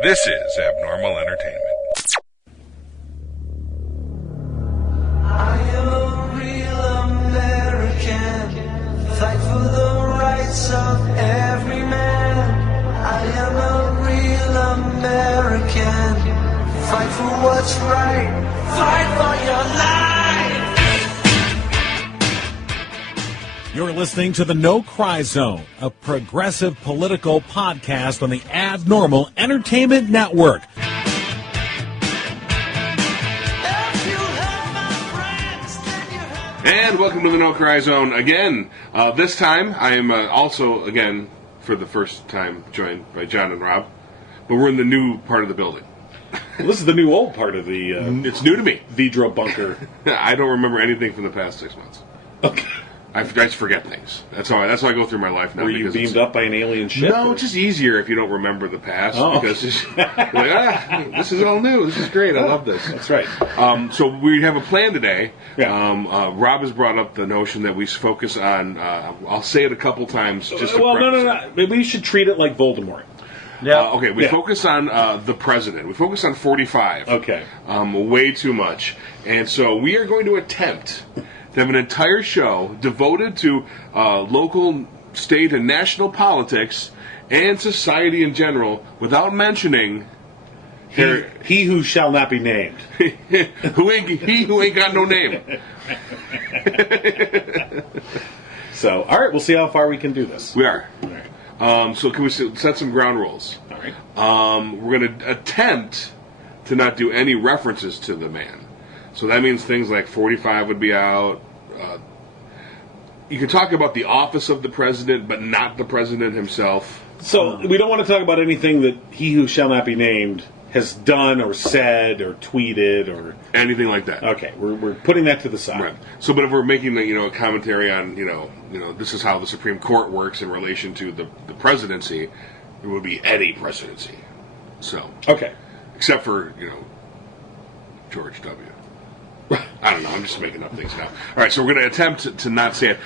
This is Abnormal Entertainment. I am a real American. Fight for the rights of every man. I am a real American. Fight for what's right. Fight for your life. You're listening to the No Cry Zone, a progressive political podcast on the Abnormal Entertainment Network. And welcome to the No Cry Zone again. This time, I am also, again, for the first time, joined by John and Rob. But we're in the new part of the building. Well, this is the new old part of the... It's new to me. Vidro bunker. I don't remember anything from the past 6 months. Okay. I just forget things. That's how I go through my life now. Were you beamed up by an alien ship? No, or? it's just easier if you don't remember the past. Oh. Because you're like, this is all new. This is great. I love this. That's right. So we have a plan today. Yeah. Rob has brought up the notion that we focus on, I'll say it a couple times just to no. Maybe we should treat it like Voldemort. Yeah. Okay, we focus on the president. We focus on 45. Okay. Way too much. And so we are going to attempt to have an entire show devoted to local, state, and national politics and society in general without mentioning He who shall not be named. who ain't got no name. So, all right, we'll see how far we can do this. We are. All right. So can we set some ground rules? All right. We're going to attempt to not do any references to the man. So that means things like 45 would be out. You can talk about the office of the president, but not the president himself. So, we don't want to talk about anything that he who shall not be named has done or said or tweeted or... Anything like that. Okay, we're putting that to the side. Right. So, but if we're making a commentary on this is how the Supreme Court works in relation to the presidency, it would be any presidency. So Okay. except for George W. I don't know. I'm just making up things now. All right. So we're going to attempt to not say it.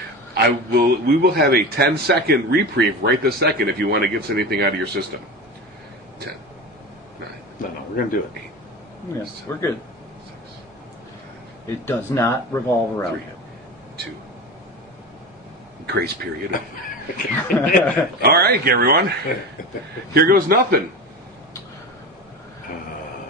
We will have a 10-second reprieve right this second if you want to get anything out of your system. 10, 9. No, we're going to do it. 8. Yes, we're good. 6, It does not revolve around 3, him. 2. Grace period. All right, everyone. Here goes nothing.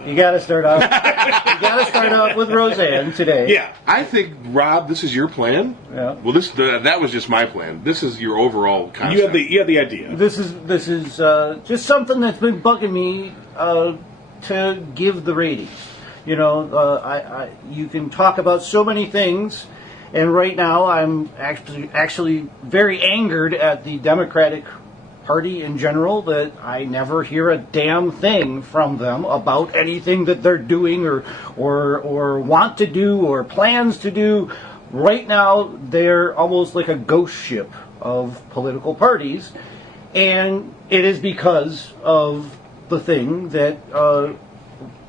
You got to start out. You got to start out with Roseanne today. Yeah. I think, Rob, this is your plan. Yeah. Well, that was just my plan. This is your overall concept. You had the idea. This is just something that's been bugging me to give the ratings. You can talk about so many things, and right now I'm actually very angered at the Democratic Party in general, that I never hear a damn thing from them about anything that they're doing or want to do or plans to do. Right now, they're almost like a ghost ship of political parties, and it is because of the thing that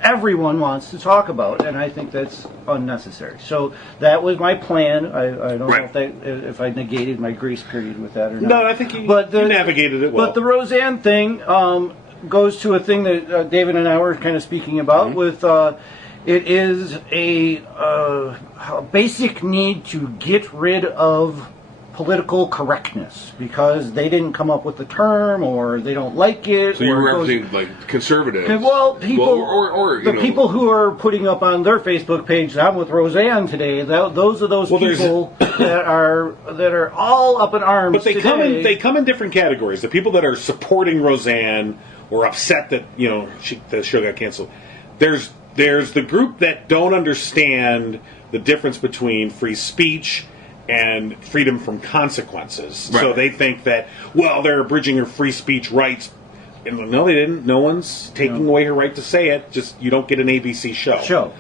everyone wants to talk about, and I think that's unnecessary. So that was my plan. I don't know if I negated my grace period with that or not. No, I think you navigated it well. But the Roseanne thing goes to a thing that David and I were kind of speaking about with it is a basic need to get rid of political correctness because they didn't come up with the term or they don't like it. So you're representing like conservatives. Well, people, or people who are putting up on their Facebook page, "I'm with Roseanne today." Those are those people that are all up in arms. But they come in different categories. The people that are supporting Roseanne or upset that the show got canceled. There's the group that don't understand the difference between free speech and freedom from consequences. Right. So they think that, they're abridging her free speech rights. And no, they didn't. No one's taking away her right to say it. Just you don't get an ABC show.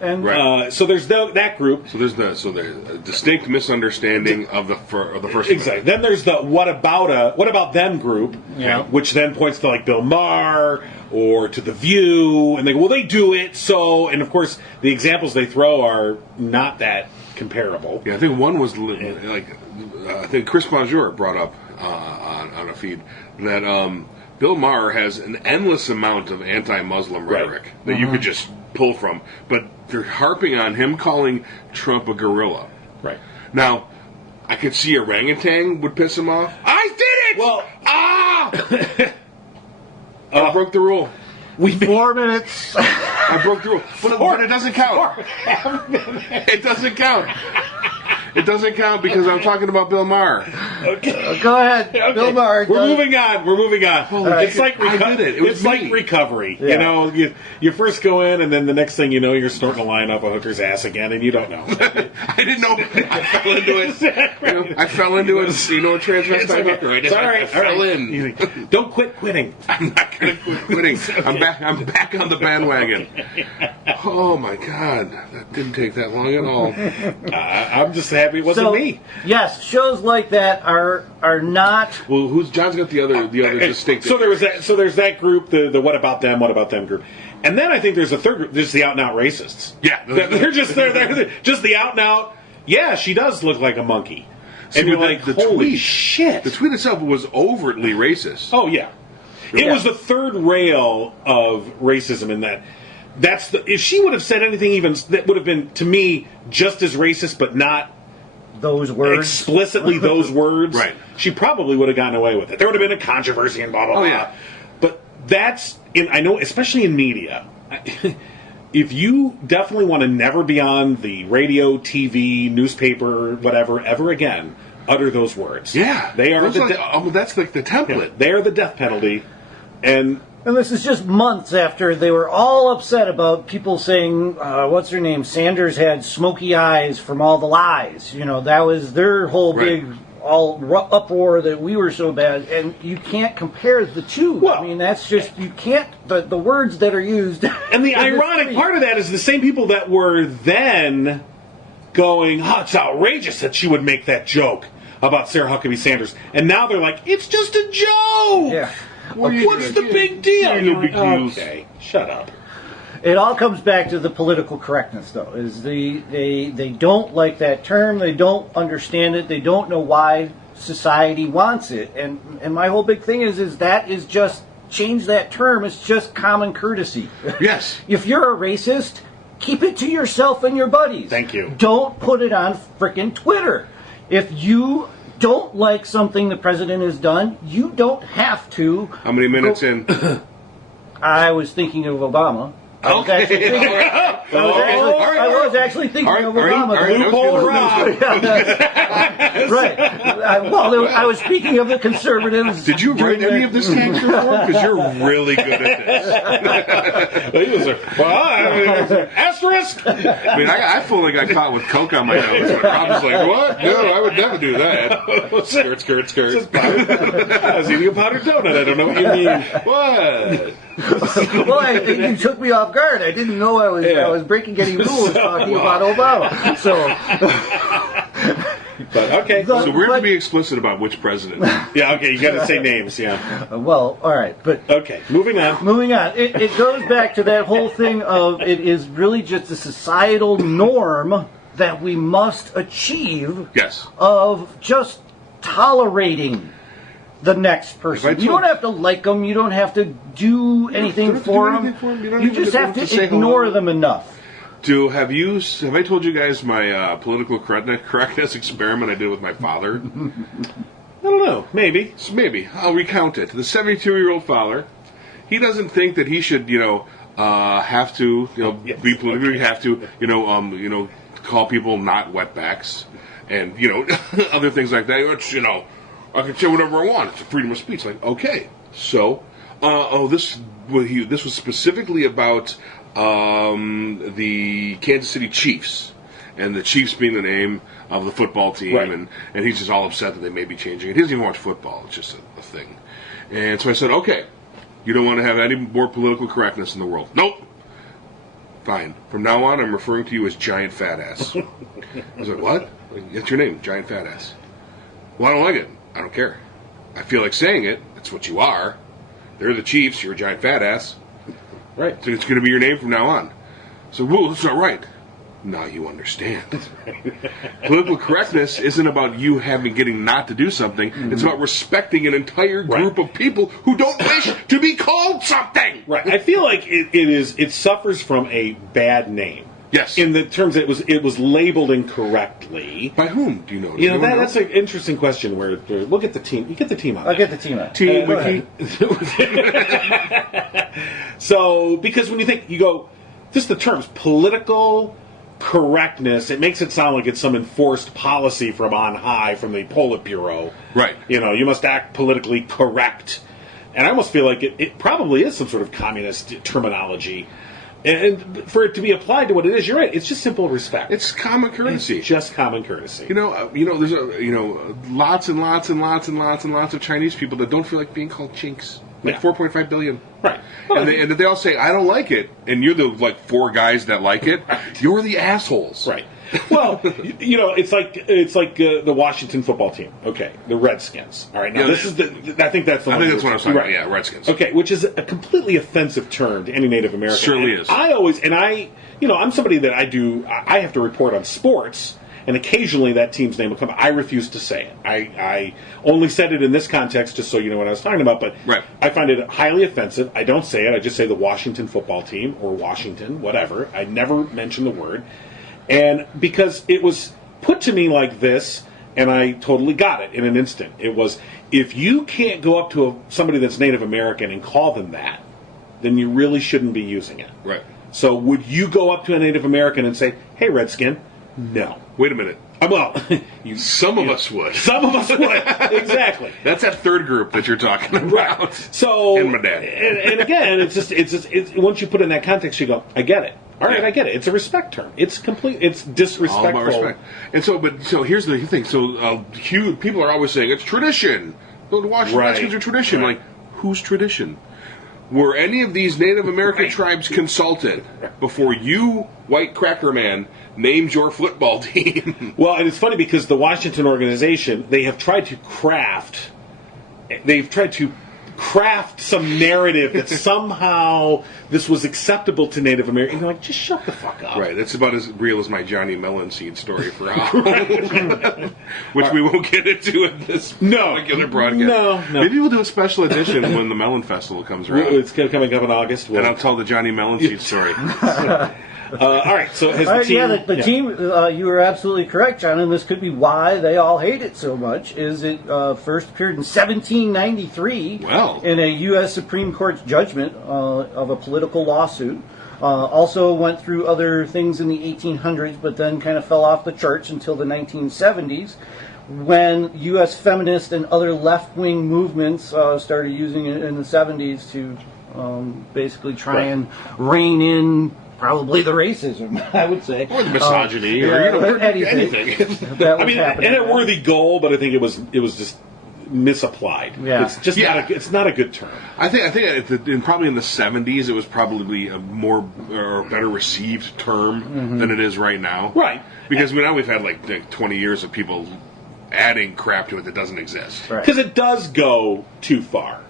And so there's that group. So there's a distinct misunderstanding of the first. Exactly. Then there's the what about them group, which then points to like Bill Maher or to The View, and they go, they do it. So, and of course the examples they throw are not that comparable. Yeah, I think one was I think Chris Bonjour brought up on a feed that Bill Maher has an endless amount of anti-Muslim Right. rhetoric that you could just pull from, but they're harping on him calling Trump a gorilla. Right. Now, I could see orangutan would piss him off. I did it! Well, I broke the rule. 4 minutes. I broke the rule. But it doesn't count. It doesn't count. It doesn't count because I'm talking about Bill Maher. Go ahead, Bill Maher. We're moving on. We're moving on. Holy It's like I did it. It was it's like me. recovery. Yeah. You know, you first go in, and then the next thing you know, you're snorting a line up a hooker's ass again, and you don't know. I didn't know. I fell into it. You know, I fell into it. You know, a transvestite hooker. I It's just all right. I fell all right. in. Don't quit quitting. I'm not gonna quit quitting. I'm back on the bandwagon. Oh my God, that didn't take that long at all. I'm just happy it wasn't So, me. yes, shows like that are not. Well, John's got the other distinctive. So there was that. So there's that group, the what about them group, and then I think there's a third group. There's the out and out racists. Yeah. they're just the out and out. Yeah, she does look like a monkey, See, and you're but like, the holy tweet- shit. The tweet itself was overtly racist. Oh yeah, it Yeah. was the third rail of racism in that. That's the if she would have said anything even that would have been to me just as racist, but not Those words. explicitly those words. Right. She probably would have gotten away with it. There would have been a controversy and blah blah Oh, blah. yeah. But that's I know, especially in media. If you definitely want to never be on the radio, TV, newspaper, whatever, ever again, utter those words. Yeah, they are. that's like the template. They are the death penalty, and And this is just months after they were all upset about people saying, what's her name? Sanders had smoky eyes from all the lies. You know, that was their whole Right. big uproar that we were so bad. And you can't compare the two. Well- I mean, that's just, you can't, the words that are used. And the in this ironic tweet. part of that is the same people that were then going, oh, it's outrageous that she would make that joke about Sarah Huckabee Sanders. And now they're like, it's just a joke. Yeah. What's the big deal? Yeah, no big deal. Okay, shut up. It all comes back to the political correctness, though. Is they don't like that term. They don't understand it. They don't know why society wants it. And my whole big thing is that is just change that term. It's just common courtesy. Yes. If you're a racist, keep it to yourself and your buddies. Thank you. Don't put it on frickin' Twitter. If you don't like something the president has done, you don't have to. How many minutes in? I was thinking of Obama. I was Okay. actually thinking- I was actually thinking of Obama. All right. Loophole Rob. Right. I was speaking of the conservatives. Did you write any of this tax reform? Because you're really good at this. Asterisk. I mean, I fully got caught with coke on my nose. I was like, what? No, I would never do that. Skirt. I was eating a powdered donut. I don't know what you mean. What? Well, you took me off guard. I didn't know I was breaking any rules talking about Obama. So, But okay. So we're going But- to be explicit about which president. Yeah, okay, you got to say names, yeah. well, all right, but Okay, moving on. moving on. It goes back to that whole thing of it is really just a societal norm that we must achieve Yes. of just tolerating the next person. If I You told- don't have to like them. You don't have to do anything have to for do them. anything for 'em. You don't You even just have have to to say ignore hello. them enough. Have I told you guys my political correctness experiment I did with my father? I don't know, maybe. So maybe I'll recount it. The 72-year-old father, he doesn't think that he should, have to, Yes. be politically have to, call people not wetbacks, and other things like that. It's, I can say whatever I want. It's freedom of speech. Like, okay, so, this was specifically about the Kansas City Chiefs, and the Chiefs being the name of the football team, Right. and he's just all upset that they may be changing it. He doesn't even watch football; it's just a thing. And so I said, okay, you don't want to have any more political correctness in the world. Nope. Fine. From now on, I'm referring to you as Giant Fat Ass. I was like, what? That's your name, Giant Fat Ass. Well, I don't like it. I don't care. I feel like saying it. That's what you are. They're the Chiefs. You're a Giant Fat Ass. Right. So it's going to be your name from now on. So, whoa, that's not right. Now you understand. Political correctness isn't about you getting not to do something. It's about respecting an entire group of people who don't wish to be called something. Right. I feel like it suffers from a bad name. Yes. In the terms that it was labeled incorrectly. By whom? Do you know? You know, that's an interesting question. Where we'll get the team. You get the team on. I'll that. get the team out. Team Go Wiki. ahead. So, because when you think, you go, just the terms political correctness, it makes it sound like it's some enforced policy from on high, from the Politburo. Right. You know, you must act politically correct. And I almost feel like it probably is some sort of communist terminology. And for it to be applied to what it is, you're right. It's just simple respect. It's common courtesy. It's just common courtesy. You know, there's lots and lots and lots and lots and lots of Chinese people that don't feel like being called chinks. Like Yeah. 4.5 billion. Right. And they all say, I don't like it. And you're the, like, 4 guys that like it. You're the assholes. Right. Well, you know, it's like the Washington football team. Okay, the Redskins. All right. Now Yeah, this is I think that's the one. I think that's what I was talking right. about. Yeah, Redskins. Okay, which is a completely offensive term to any Native American. Certainly And is. I'm somebody that I have to report on sports, and occasionally that team's name will come. I refuse to say it. I only said it in this context just so you know what I was talking about, but Right. I find it highly offensive. I don't say it. I just say the Washington football team or Washington, whatever. I never mention the word. And because it was put to me like this, and I totally got it in an instant. It was, if you can't go up to somebody that's Native American and call them that, then you really shouldn't be using it. Right. So would you go up to a Native American and say, hey, Redskin? No. Wait a minute. Well, Some of us would. some of us would. Exactly. That's that third group that you're talking about. Right. So, And my dad. And again, it's once you put it in that context, you go, I get it. All right, Yeah. I get it. It's a respect term. It's disrespectful. All about respect. And so here's the thing. So people are always saying it's tradition. The Washington Right. Redskins are tradition. Right. Like, whose tradition? Were any of these Native American tribes consulted before you, white cracker man, named your football team? Well, and it's funny because the Washington organization, they have tried to craft some narrative that somehow this was acceptable to Native Americans. You're like, just shut the fuck up. Right, that's about as real as my Johnny Mellon seed story for which we won't get into in this regular broadcast. No. Maybe we'll do a special edition when the Melon Festival comes around. It's coming up in August. And I'll tell the Johnny Mellon seed story. All right, so has the team... the team, you were absolutely correct, John, and this could be why they all hate it so much, is it first appeared in 1793 Well. in a U.S. Supreme Court's judgment of a political lawsuit. Also went through other things in the 1800s, but then kind of fell off the charts until the 1970s, when U.S. feminist and other left-wing movements started using it in the 70s to basically try and rein in probably the racism, I would say. Or the misogyny, or anything. That was I mean, happening. and a worthy goal, but I think it was just misapplied. Yeah. It's just Yeah. it's not a good term. I think probably in the 70s it was probably a more or better received term than it is right now. Right. Because now we've had like 20 years of people adding crap to it that doesn't exist. Right. Because it does go too far.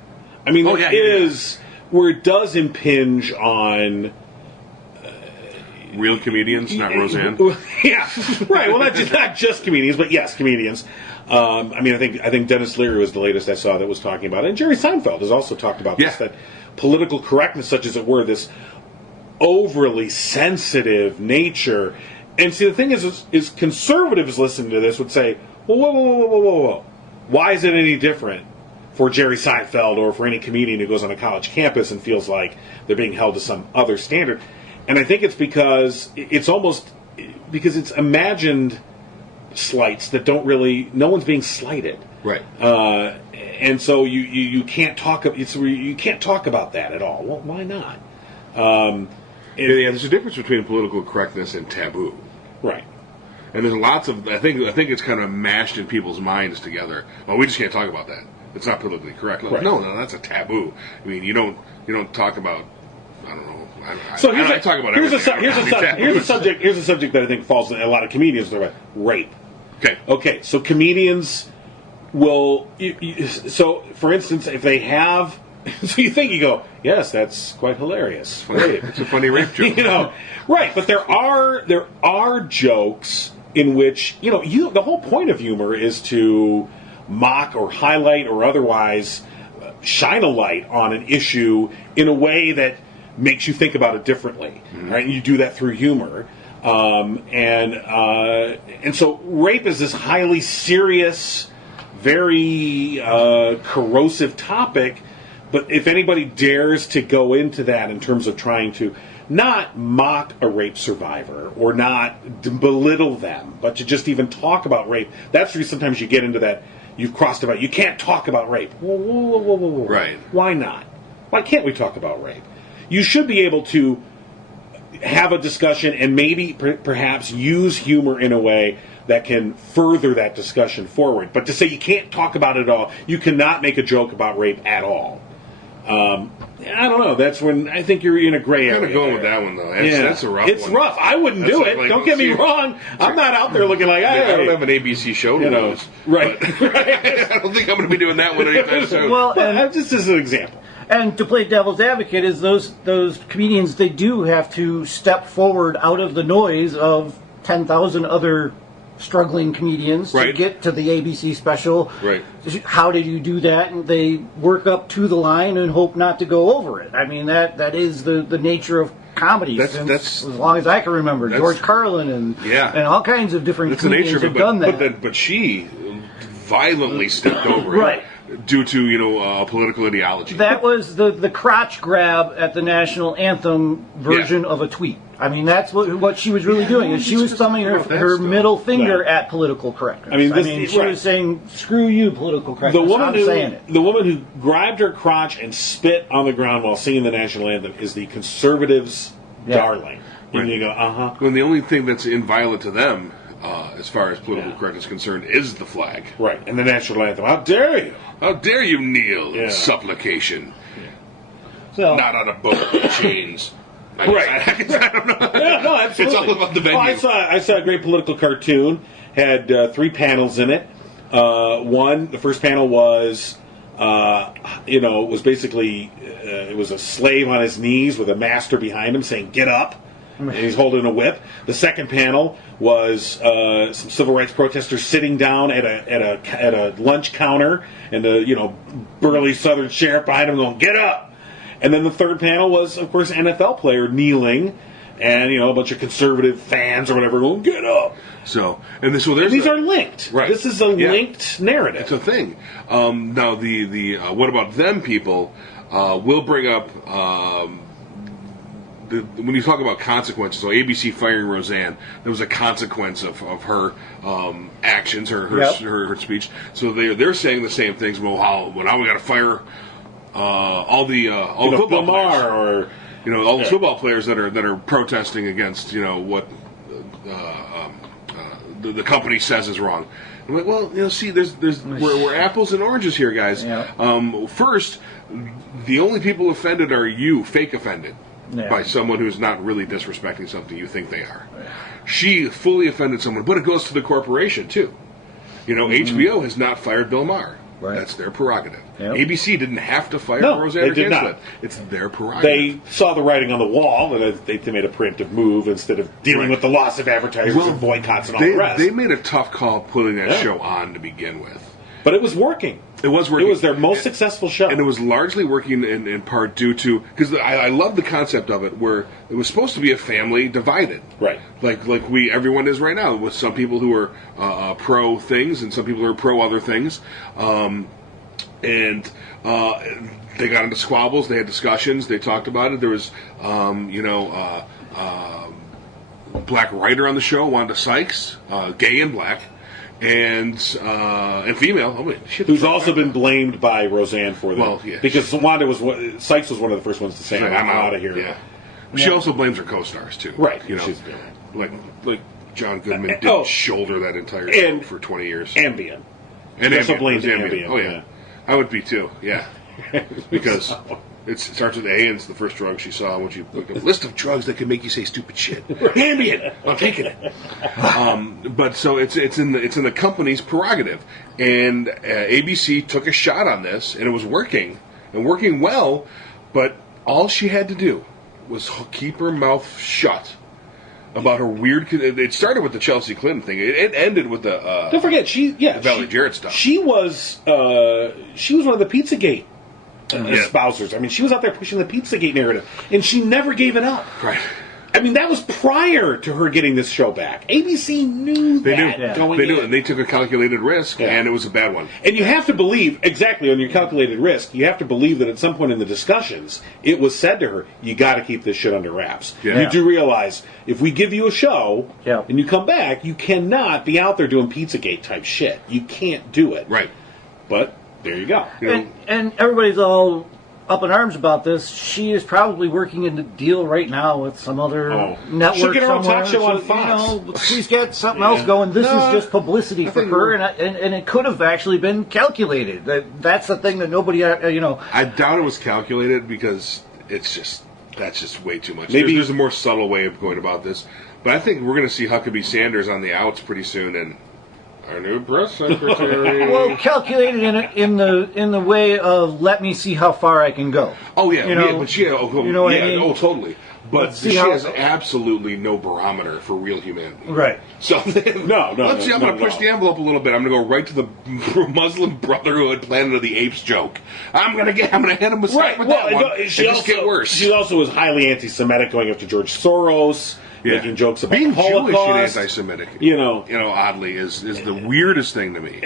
I mean, Oh, there yeah, yeah, is where it does impinge on... Real comedians, not Roseanne. Yeah, right. Well, not just comedians, but yes, comedians. I mean, I think Dennis Leary was the latest I saw that was talking about it. And Jerry Seinfeld has also talked about this, Yeah. that political correctness, such as it were, this overly sensitive nature. And see, the thing is conservatives listening to this would say, well, whoa. Why is it any different for Jerry Seinfeld or for any comedian who goes on a college campus and feels like they're being held to some other standard? And I think it's because it's imagined slights that don't really, no one's being slighted. Right. And so you can't talk, you can't talk about that at all. Well, why not? Yeah, there's a difference between political correctness and taboo. Right. And there's lots of, I think it's kind of mashed in people's minds together. Well, we just can't talk about that. It's not politically correct. Like, Right. No, that's a taboo. I mean, you don't talk about, I don't know. So I talk about here's everything. a subject that I think falls in a lot of comedians talk about rape. Okay, so comedians will. So, for instance, if they have So you go, yes, that's quite hilarious. Great. It's a funny rape joke. Right? But there are jokes in which the whole point of humor is to mock or highlight or otherwise shine a light on an issue in a way that makes you think about it differently, right? And you do that through humor, and so rape is this highly serious, very corrosive topic. But if anybody dares to go into that in terms of trying to not mock a rape survivor or not belittle them, but to just even talk about rape, that's where sometimes you get into that. You've crossed about. You can't talk about rape. Whoa. Right. Why not? Why can't we talk about rape? You should be able to have a discussion and maybe perhaps use humor in a way that can further that discussion forward. But to say you can't talk about it at all, you cannot make a joke about rape at all. I don't know. That's when I think you're in a gray area. I'm kind of going with that one, though. That's a rough one. It's rough. I wouldn't do it. Like, don't get me wrong. I'm not out there looking like, I don't hey. have an ABC show to lose. Right. I don't think I'm going to be doing that one anytime soon. Well, But just as an example. And to play devil's advocate is those comedians, they do have to step forward out of the noise of 10,000 other struggling comedians to Right. get to the ABC special. Right. How did you do that? And they work up to the line and hope not to go over it. I mean, that is the nature of comedy since That's- as long as I can remember. George Carlin and all kinds of different That's the comedians nature of have it. done that. But she violently stepped over Right. it due to political ideology. That was the crotch grab at the national anthem version of a tweet. I mean, that's what she was really doing. Is she was thumbing her middle finger at political correctness. I mean, she was saying, "Screw you, political correctness." The woman who grabbed her crotch and spit on the ground while singing the national anthem is the conservatives' darling. And Right. you go, When the only thing that's inviolate to them, as far as political correctness is concerned, is the flag. right, and the national anthem. How dare you? How dare you kneel in Yeah. supplication, So, not on a boat with chains. Right. I don't know. Yeah, no, absolutely. It's all about the venue. Oh, I saw a great political cartoon. Had 3 panels in it. The first panel was, was basically it was a slave on his knees with a master behind him saying "Get up," and he's holding a whip. The second panel was some civil rights protesters sitting down at a lunch counter, and a burly Southern sheriff behind him going "Get up." And then the third panel was, of course, NFL player kneeling, and a bunch of conservative fans or whatever going "Get up." So there's These are linked. Right. This is a linked narrative. It's a thing. Now the what about them people will bring up when you talk about consequences. So ABC firing Roseanne, there was a consequence of her actions, her speech. So they're saying the same things. Well, now we got to fire all the football players, or all the football players that are protesting against what the company says is wrong. I'm like, well, see, we're apples and oranges here, guys. Yeah. First, the only people offended are you, fake offended, by someone who's not really disrespecting something you think they are. She fully offended someone, but it goes to the corporation too. HBO has not fired Bill Maher. Right. That's their prerogative. Yep. ABC didn't have to fire No, Roseanne they did Ginslet. not. It's their prerogative. they saw the writing on the wall and they made a preemptive move instead of dealing Right. with the loss of advertisers and boycotts and all the rest. They made a tough call putting that Yeah. show on to begin with. But it was working. It was working. It was their most successful show. And it was largely working in part due to, because I love the concept of it, where it was supposed to be a family divided, Right. Like everyone is right now, with some people who are pro things and some people who are pro other things, and they got into squabbles. They had discussions. They talked about it. There was, black writer on the show, Wanda Sykes, gay and black. And female, who's also been blamed by Roseanne for that. Well, yeah. Because Sykes was one of the first ones to say, I'm out of here. Yeah. She also blames her co-stars too. Right. She's, like John Goodman didn't Oh. shoulder that entire show for 20 years. Ambien. And She also Ambien. blames It was Ambien, Oh, yeah. I would be too, yeah. Because it starts with A and it's the first drug she saw when she looked up a list of drugs that can make you say stupid shit. Ambien! I'm taking it. But so it's in the company's prerogative. And ABC took a shot on this, and it was working. and working well, but all she had to do was keep her mouth shut about her weird. It started with the Chelsea Clinton thing. It ended with the. Don't forget, Valerie Jarrett stuff. She was one of the Pizzagate espousers. I mean, she was out there pushing the Pizzagate narrative, and she never gave it up. Right. I mean, that was prior to her getting this show back. ABC knew They that knew. going They in. knew, and they took a calculated risk, Yeah. and it was a bad one. And you have to believe, exactly, on your calculated risk, you have to believe that at some point in the discussions, it was said to her, you got to keep this shit under wraps. Yeah. You do realize, if we give you a show, Yeah. and you come back, you cannot be out there doing Pizzagate type shit. You can't do it. Right. But, there you go. You know, And everybody's all up in arms about this. She is probably working in a deal right now with some other network She'll get her own somewhere. talk show on So, Fox. She's got something else going. This is just publicity for think her, and it could have actually been calculated. That's the thing that nobody, I doubt it was calculated because that's just way too much. Maybe- there's a more subtle way of going about this, but I think we're going to see Huckabee Sanders on the outs pretty soon, and our new press secretary. Well, calculated in the way of let me see how far I can go. Oh yeah, You know, yeah, but she, you know what I mean? oh totally. But Let's see she how- has absolutely no barometer for real humanity. Right. So No, let's see. I'm going to push no. the envelope a little bit. I'm going to go right to the Muslim Brotherhood Planet of the Apes joke. I'm going to hit him with Right. with Well, that one. no, It just get worse. She also was highly anti-Semitic, going after George Soros, making jokes about being the Holocaust. Jewish and anti-Semitic. You know, oddly, is the weirdest thing to me.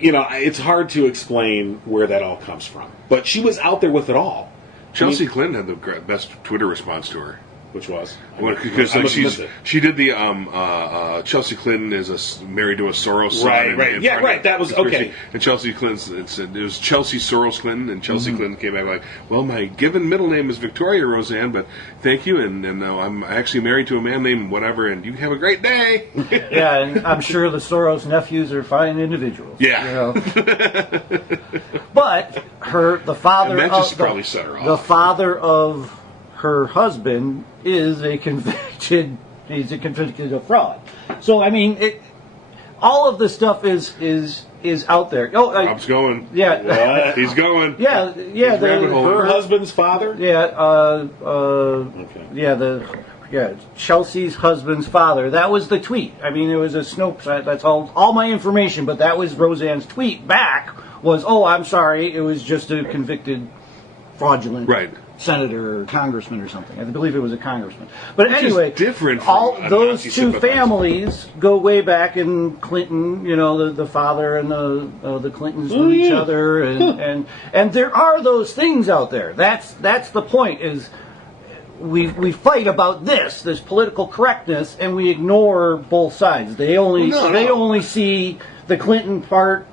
it's hard to explain where that all comes from. But she was out there with it all. Chelsea Clinton had the best Twitter response to her. Which was? Because I like, must have missed it. she did the Chelsea Clinton is married to a Soros son. Right, and- right. and Yeah, part of right, that was- conspiracy. okay. And Chelsea Clinton, it was Chelsea Soros Clinton, and Chelsea Mm-hmm. Clinton came back like, well, my given middle name is Victoria Roseanne, but thank you, and I'm actually married to a man named whatever, and you have a great day. Yeah, and I'm sure the Soros nephews are fine individuals. Yeah. You know. But the father And that of just probably set her off. the father of her husband is a convicted. He's a convicted fraud. So I mean, all of this stuff is out there. Oh, Rob's going. yeah, He's going. yeah. He's rabbit hole. Her husband's father? Yeah, Okay. Chelsea's husband's father. That was the tweet. I mean, it was a Snopes. That's all my information. But that was Roseanne's tweet back. Was I'm sorry. It was just a convicted, fraudulent Right. senator or congressman or something. I believe it was a congressman. But Which is anyway, different from all a those Nazi two sympathizer. families go way back in Clinton. You know, the father and the Clintons knew each yeah. other, and there are those things out there. That's the point. Is we fight about this political correctness, and we ignore both sides. They only see the Clinton part.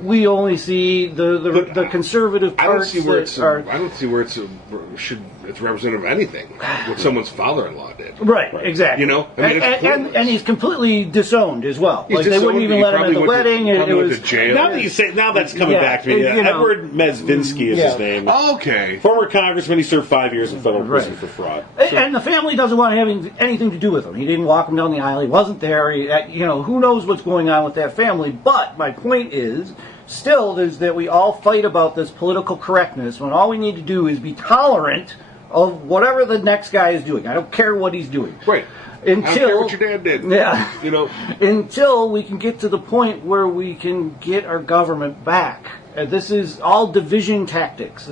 We only see the conservative I don't parts see where that it's. are I don't see where it's representative of anything. What someone's father-in-law did. right. Exactly. You know? I mean, it's and pointless. he's completely disowned as well. He's Like they wouldn't disowned. even He let him at probably the went to- wedding. It probably went was to jail. Now that you say, now that's coming Yeah, back to me. you know. Edward Mezvinsky is Yeah. his name. Okay. Former congressman, he served 5 years in federal prison Right. for fraud. And the family doesn't want to have anything to do with him. He didn't walk him down the aisle. He wasn't there. Who knows what's going on with that family. But my point is, still, is that we all fight about this political correctness when all we need to do is be tolerant of whatever the next guy is doing. I don't care what he's doing. Right. I don't care what your dad did. Yeah. You know. Until we can get to the point where we can get our government back. This is all division tactics.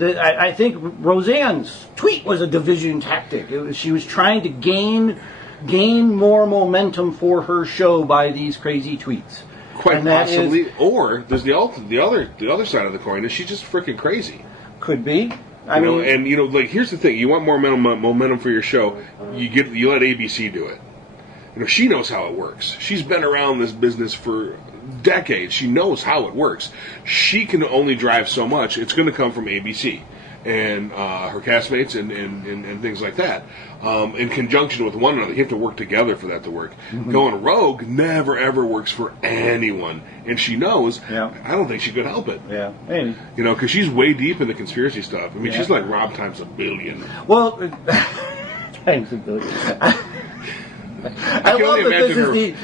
I think Roseanne's tweet was a division tactic. She was trying to gain more momentum for her show by these crazy tweets. Quite And that possibly. Or there's the other side of the coin is she's just freaking crazy. Could be. I You know, mean, and like here's the thing: you want more momentum for your show, you let ABC do it. She knows how it works. She's been around this business for decades. She knows how it works. She can only drive so much. It's going to come from ABC and her castmates and things like that. In conjunction with one another, you have to work together for that to work. Going rogue never ever works for anyone, and she knows. Yeah. I don't think she could help it. yeah. Maybe. Because she's way deep in the conspiracy stuff. I mean, Yeah. she's like Rob times a billion. Well, thanks, Billy. I can love only that this imagine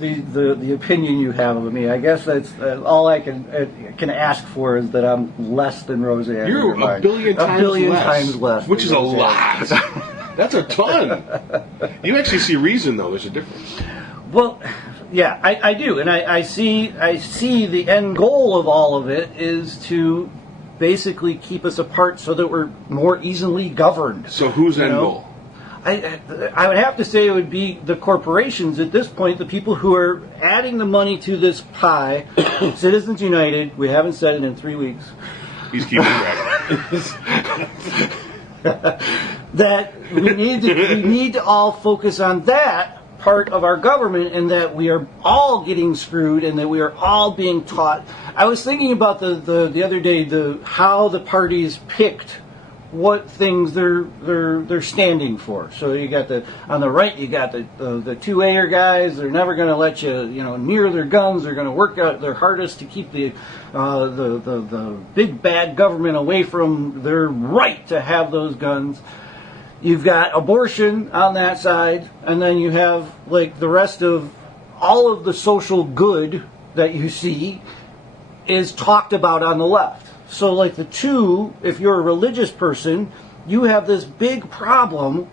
is the opinion you have of me. I guess that's all I can ask for is that I'm less than Roseanne. in You're your a mind. billion times less, which than is a Roseanne. lot. That's a ton. You actually see reason, though. There's a difference. Well, yeah, I do, and I see the end goal of all of it is to basically keep us apart so that we're more easily governed. So who's You end know? goal? I would have to say it would be the corporations at this point, the people who are adding the money to this pie. Citizens United, we haven't said it in 3 weeks. He's keeping track. That we need to all focus on that part of our government, and that we are all getting screwed, and that we are all being taught. I was thinking about the other day how the parties picked what things they're standing for. So you got on the right, you got the 2A'er guys. They're never going to let you near their guns. They're going to work out their hardest to keep the big bad government away from their right to have those guns. You've got abortion on that side, and then you have like the rest of all of the social good that you see is talked about on the left. So like if you're a religious person, you have this big problem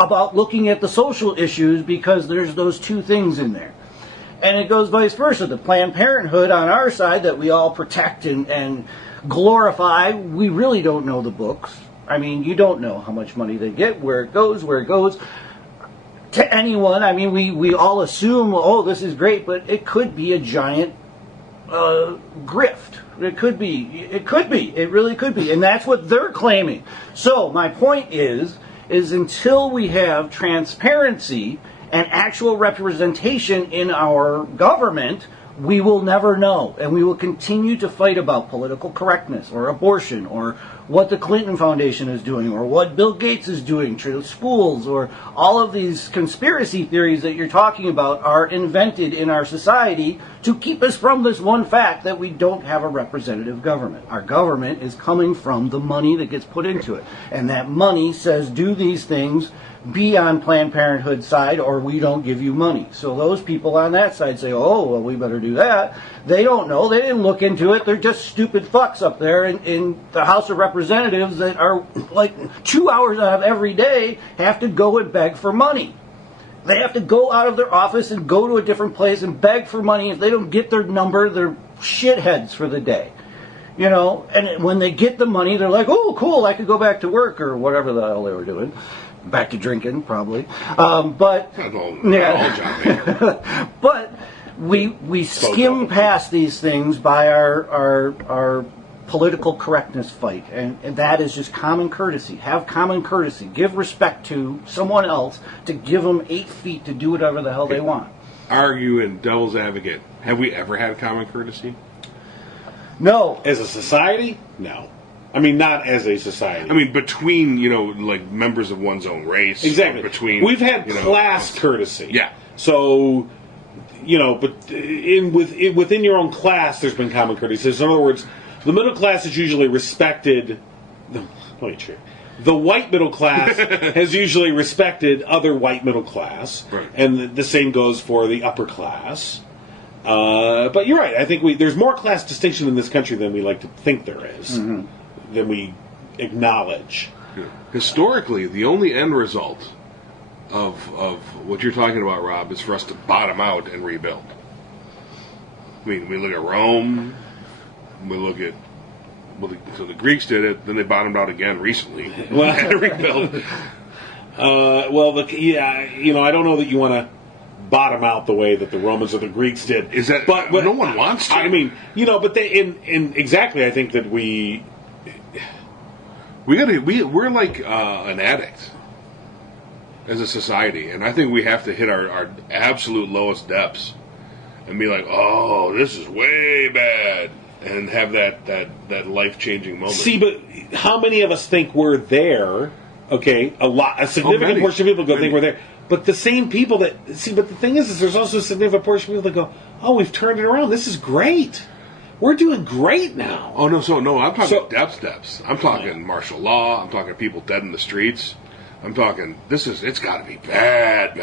about looking at the social issues because there's those two things in there. And it goes vice versa. The Planned Parenthood on our side that we all protect and glorify, we really don't know the books. I mean, you don't know how much money they get, where it goes. To anyone, I mean, we all assume, oh, this is great, but it could be a giant grift. It could be. It really could be. And that's what they're claiming. So my point is until we have transparency and actual representation in our government, we will never know. And we will continue to fight about political correctness or abortion or what the Clinton Foundation is doing or what Bill Gates is doing to schools, or all of these conspiracy theories that you're talking about are invented in our society to keep us from this one fact that we don't have a representative government. Our government is coming from the money that gets put into it. And that money says do these things, be on Planned Parenthood's side, or we don't give you money. So those people on that side say, oh, well, we better do that. They don't know. They didn't look into it. They're just stupid fucks up there in the House of Representatives that are like 2 hours out of every day have to go and beg for money. They have to go out of their office and go to a different place and beg for money. If they don't get their number, they're shitheads for the day. And when they get the money, they're like, oh, cool, I could go back to work or whatever the hell they were doing. Back to drinking, probably. But we skim past these things by our political correctness fight, and that is just common courtesy. Have common courtesy. Give respect to someone else to give them 8 feet to do whatever the hell they want. Argue in devil's advocate. Have we ever had common courtesy? No. As a society, no. I mean, not as a society. I mean, between like members of one's own race. Exactly. Between we've had class courtesy. Yeah. So, but within your own class, there's been common courtesy. So in other words, the middle class is usually respected. The white middle class has usually respected other white middle class, right. And the same goes for the upper class. But you're right. I think there's more class distinction in this country than we like to think there is. Mm-hmm. Than we acknowledge. Yeah. Historically, the only end result of what you're talking about, Rob, is for us to bottom out and rebuild. I mean, we look at Rome, we look at so the Greeks did it, then they bottomed out again recently. Well, had to rebuild. I don't know that you want to bottom out the way that the Romans or the Greeks did. Is that? But no one wants to. I mean, but they exactly. I think that we're like an addict as a society, and I think we have to hit our absolute lowest depths and be like, oh, this is way bad, and have that life-changing moment. See, but how many of us think we're there? Okay, a significant portion of people think we're there. But the same people but the thing is there's also a significant portion of people that go, oh, we've turned it around. This is great. We're doing great now. Oh, no, I'm talking depths. I'm talking martial law. I'm talking people dead in the streets. I'm talking. It's got to be bad.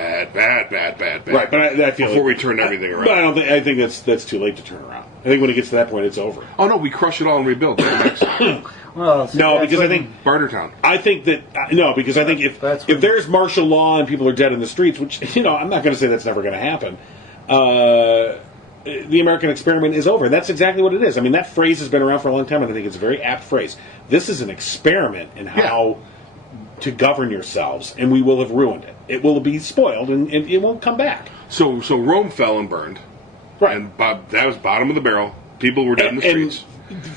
Right, but I feel before we turn everything around. But I don't think. I think that's too late to turn around. I think when it gets to that point, it's over. Oh no, we crush it all and rebuild. Well, see, No, that's because I when- think Bartertown. I think that no, because I think That's if when- there's martial law and people are dead in the streets, which I'm not going to say that's never going to happen. The American experiment is over. And that's exactly what it is. I mean, that phrase has been around for a long time, and I think it's a very apt phrase. This is an experiment in how to govern yourselves, and we will have ruined it. It will be spoiled, and it won't come back. So Rome fell and burned, Right. and that was bottom of the barrel. People were dead in the streets.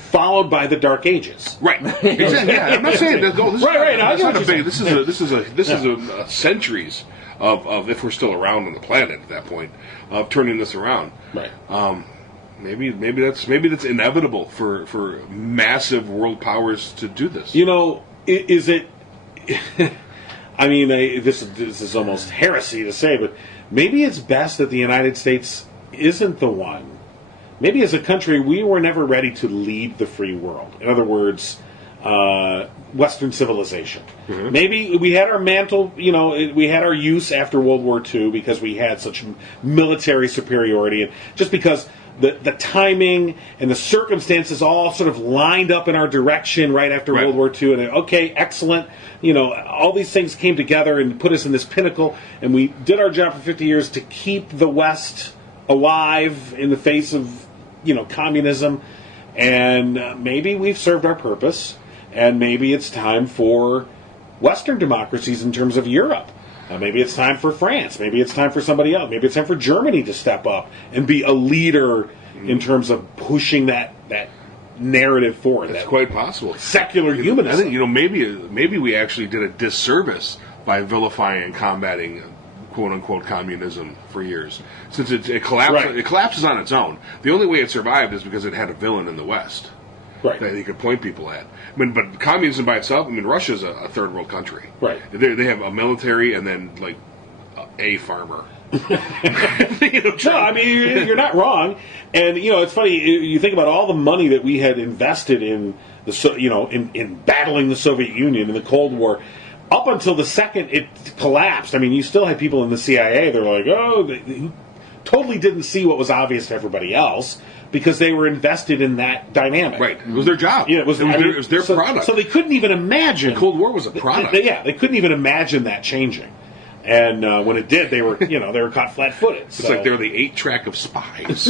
Followed by the Dark Ages. Right. Exactly. Yeah, I'm not saying that. No, this Right, I Is get not what a big. you're This is a centuries of if we're still around on the planet at that point of turning this around. Right. Maybe that's inevitable for massive world powers to do this. Is it? I mean, this is almost heresy to say, but maybe it's best that the United States isn't the one. Maybe as a country, we were never ready to lead the free world. In other words, Western civilization. Mm-hmm. Maybe we had our mantle, we had our use after World War II because we had such military superiority, and just because the timing and the circumstances all sort of lined up in our direction right after Right. World War II, and okay, excellent. All these things came together and put us in this pinnacle, and we did our job for 50 years to keep the West alive in the face of communism, and maybe we've served our purpose, and maybe it's time for Western democracies in terms of Europe. Maybe it's time for France. Maybe it's time for somebody else. Maybe it's time for Germany to step up and be a leader in terms of pushing that narrative forward. It's that quite possible. secular I humanism. think maybe we actually did a disservice by vilifying and combating "quote unquote" communism for years, since it collapsed. Right. It collapses on its own. The only way it survived is because it had a villain in the West Right. that you could point people at. I mean, but communism by itself. I mean, Russia's a third world country. Right. They have a military and then like a farmer. No, I mean you're not wrong, and it's funny. You think about all the money that we had invested in in battling the Soviet Union in the Cold War, up until the second it collapsed. I mean, you still had people in the CIA. They're like, who totally didn't see what was obvious to everybody else because they were invested in that dynamic. Right. It was their job. Yeah, it was their product. So they couldn't even imagine. The Cold War was a product. They couldn't even imagine that changing. And when it did, they were caught flat-footed. It's like they're the 8-track of spies.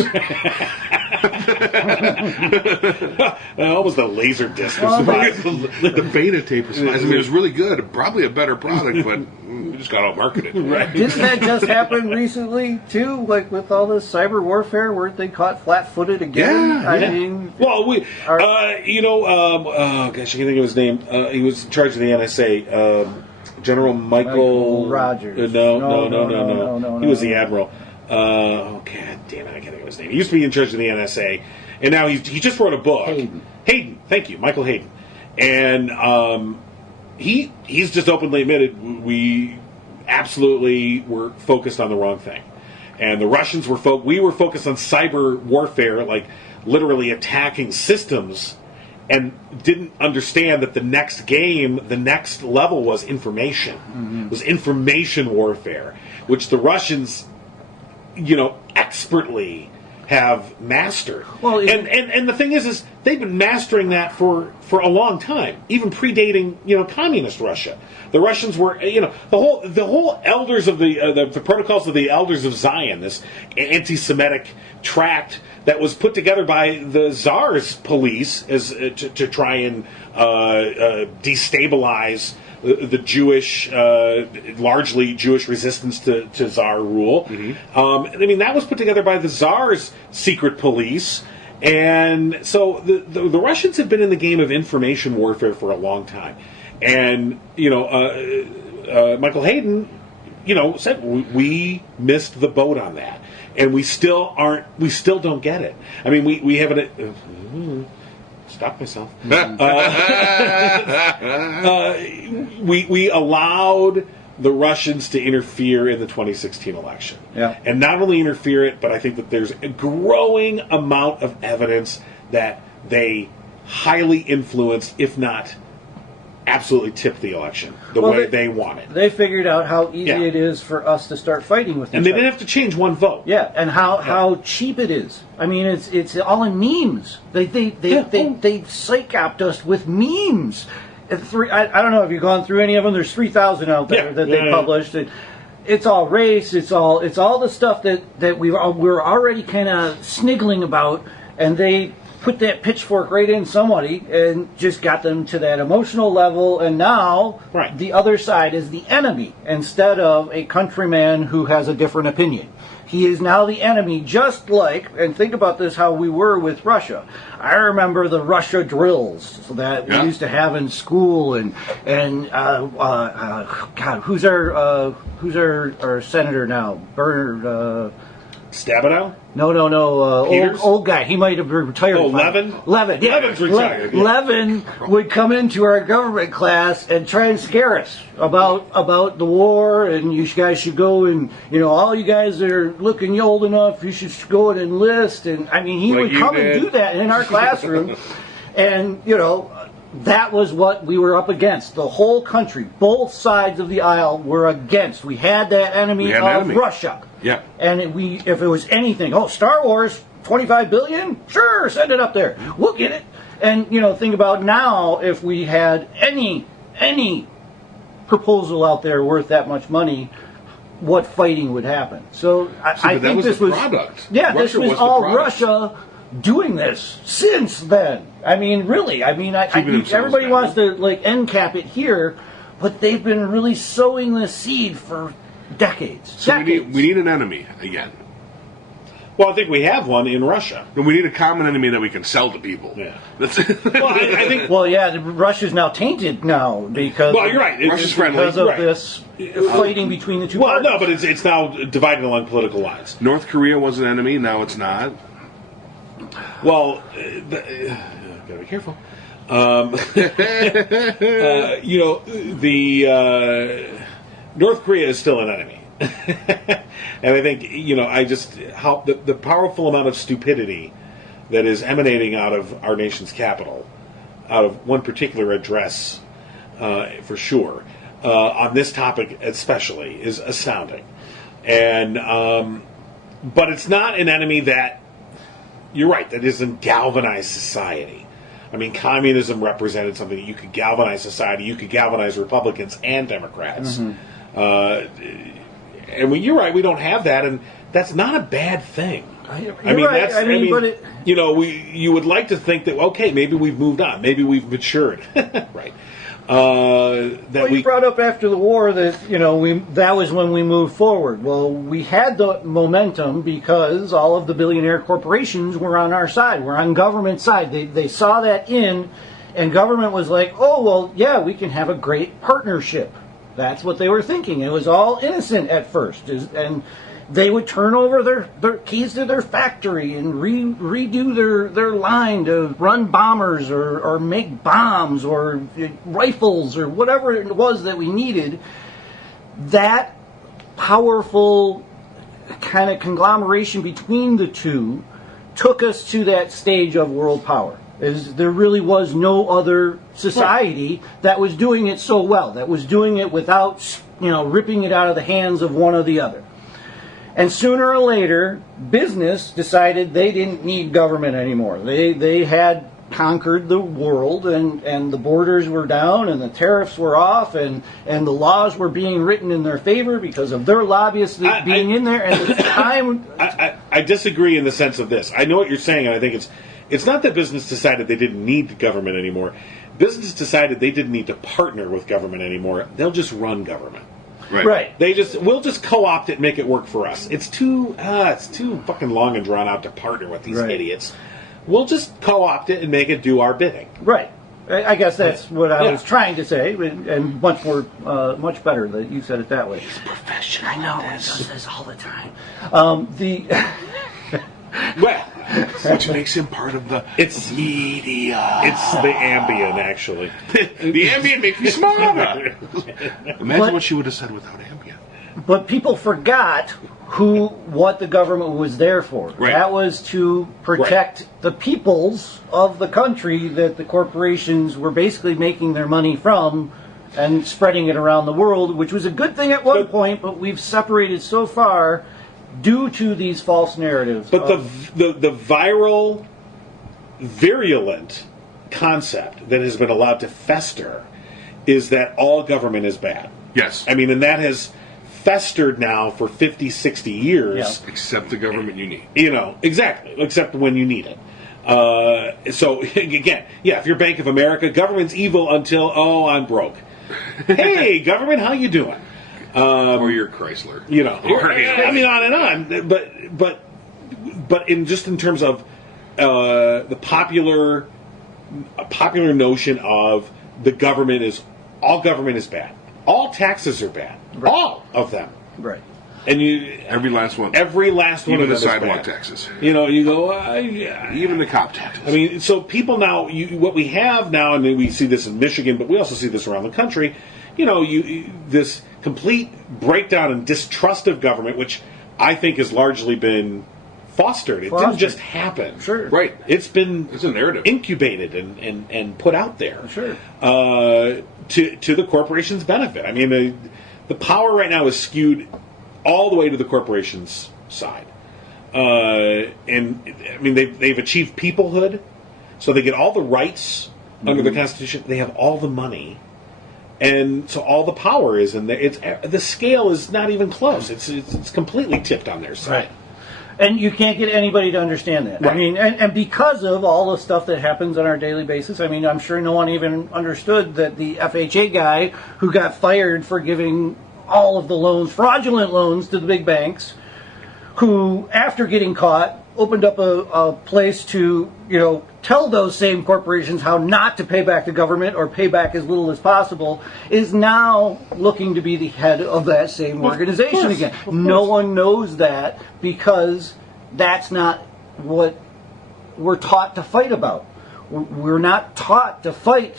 Almost the laser disc of spies. the beta tape of spies. I mean, it was really good. Probably a better product, but we just got out-marketed. Right. Didn't that just happen recently too? Like with all this cyber warfare, weren't they caught flat-footed again? Yeah, I mean, Well, gosh, I can't think of his name. He was in charge of the NSA. General Michael Rogers. No. He was the admiral. God damn it, I can't think of his name. He used to be in charge of the NSA, and now he just wrote a book. Hayden, thank you, Michael Hayden. And he's just openly admitted we absolutely were focused on the wrong thing. And the Russians we were focused on cyber warfare, like literally attacking systems, and didn't understand that the next level was information. Mm-hmm. It was information warfare, which the Russians, expertly have mastered. Well, and the thing is they've been mastering that for a long time, even predating communist Russia. The Russians were the whole elders of the protocols of the elders of Zion, this anti-Semitic tract that was put together by the Tsar's police as to try and destabilize the Jewish, largely Jewish resistance to Tsar rule. Mm-hmm. I mean, that was put together by the Tsar's secret police. And so the Russians have been in the game of information warfare for a long time. And, Michael Hayden, said we missed the boat on that. And we still don't get it. I mean, we haven't... Stop myself. We allowed the Russians to interfere in the 2016 election. Yeah. And not only interfere it, but I think that there's a growing amount of evidence that they highly influenced, if not absolutely tip the election the Well, way they want it. They figured out how easy Yeah. it is for us to start fighting with each And they other. didn't have to change one vote. Yeah, and how cheap it is. I mean, it's all in memes. They psych-opt us with memes. I don't know if you've gone through any of them. There's 3,000 out there Yeah. that they Yeah. published. It's all race. It's all the stuff that we're already kind of sniggling about, and they put that pitchfork right in somebody and just got them to that emotional level. And now Right. the other side is the enemy instead of a countryman who has a different opinion. He is now the enemy, just like, and think about this, how we were with Russia. I remember the Russia drills that we Yeah. used to have in school, and God, who's our senator now? Bernard. Stabenow? No. Peters? Old guy. He might have retired. Oh, by- Levin? Levin. Yeah. Levin's retired, yeah. Levin would come into our government class and try and scare us about the war, and you guys should go, and all you guys that are looking old enough, you should go and enlist. And I mean, he Like would you come did. and do that in our classroom, and that was what we were up against. The whole country, both sides of the aisle, were against. We had that enemy We had of an enemy. Russia. Yeah. And if it was anything, Star Wars, 25 billion? Sure, send it up there. We'll get it. And, think about now, if we had any proposal out there worth that much money, what fighting would happen. So I but that think was this the was product. Yeah, this Russia was was the all product. Russia doing this since then. I mean, really. I mean, Keeping themselves everybody down. wants to end cap it here, but they've been really sowing the seed for decades. So decades. we need an enemy again. Well, I think we have one in Russia. And we need a common enemy that we can sell to people. Yeah. That's Well, I think. Well, yeah, Russia's now tainted now because Well, you're right. Russia's friendly. because of Right. this fighting between the two Well, parties. no, but it's now divided along political lines. North Korea was an enemy. Now it's not. Well, gotta be careful. North Korea is still an enemy, and I think how the powerful amount of stupidity that is emanating out of our nation's capital, out of one particular address, for sure, on this topic especially, is astounding, and but it's not an enemy that. You're right, that doesn't galvanize society. I mean, communism represented something that you could galvanize society. You could galvanize Republicans and Democrats. And you're right, we don't have that, and that's not a bad thing. But you would like to think that, okay, maybe we've moved on. Maybe we've matured. Right. you brought up after the war that that was when we moved forward. Well, we had the momentum because all of the billionaire corporations were on our side. We're on government side. They saw that and government was like, oh well, yeah, we can have a great partnership. That's what they were thinking. It was all innocent at first, and they would turn over their keys to their factory and redo their line to run bombers or make bombs or rifles or whatever it was that we needed. That powerful kind of conglomeration between the two took us to that stage of world power. There really was no other society that was doing it so well, that was doing it without ripping it out of the hands of one or the other. And sooner or later, business decided they didn't need government anymore. They had conquered the world, and the borders were down, and the tariffs were off, and the laws were being written in their favor because of their lobbyists being in there. And it's time. I disagree in the sense of this. I know what you're saying, and I think it's not that business decided they didn't need the government anymore. Business decided they didn't need to partner with government anymore. They'll just run government. Right. We'll just co-opt it and make it work for us. It's too fucking long and drawn out to partner with these idiots. We'll just co-opt it and make it do our bidding. Right. I guess that's what I Yeah. was trying to say, and much better that you said it that way. He's a professional. I know, he does this all the time. Well, Which makes him part of the it's media. it's the Ambien, actually. The Ambien makes me smarter. Imagine But- what she would have said without Ambien. But people forgot what the government was there for. Right. That was to protect the peoples of the country that the corporations were basically making their money from and spreading it around the world, which was a good thing at one point, but we've separated so far due to these false narratives. But the viral, virulent concept that has been allowed to fester is that all government is bad. Yes. I mean, and that has festered now for 50, 60 years. Yeah. Except the government you need. You know, exactly, except when you need it. So, again, yeah, if you're Bank of America, government's evil until, I'm broke. Hey, government, how you doing? Or your Chrysler. You know, Or, I mean, on and on. But in terms of the popular notion of all government is bad. All taxes are bad. Right. All of them. Right. And every last one. one Even of the them is sidewalk bad. taxes. You know, you go, yeah. Even the cop taxes. I mean, so people now, what we have now, and we see this in Michigan, but we also see this around the country. You know, this complete breakdown and distrust of government, which I think has largely been fostered. It didn't just happen. Sure. Right. It's been It's a narrative. incubated and put out there. Sure. To the corporation's benefit. I mean, the power right now is skewed all the way to the corporation's side. And I mean, they've achieved peoplehood, so they get all the rights under the Constitution. They have all the money, and so all the power is in there. The scale is not even close. It's completely tipped on their side. Right. And you can't get anybody to understand that. Right. I mean, and because of all the stuff that happens on our daily basis, I mean, I'm sure no one even understood that the FHA guy who got fired for giving all of the loans, fraudulent loans to the big banks, who, after getting caught, opened up a place to, tell those same corporations how not to pay back the government or pay back as little as possible, is now looking to be the head of that same organization again. No one knows that because that's not what we're taught to fight about. We're not taught to fight.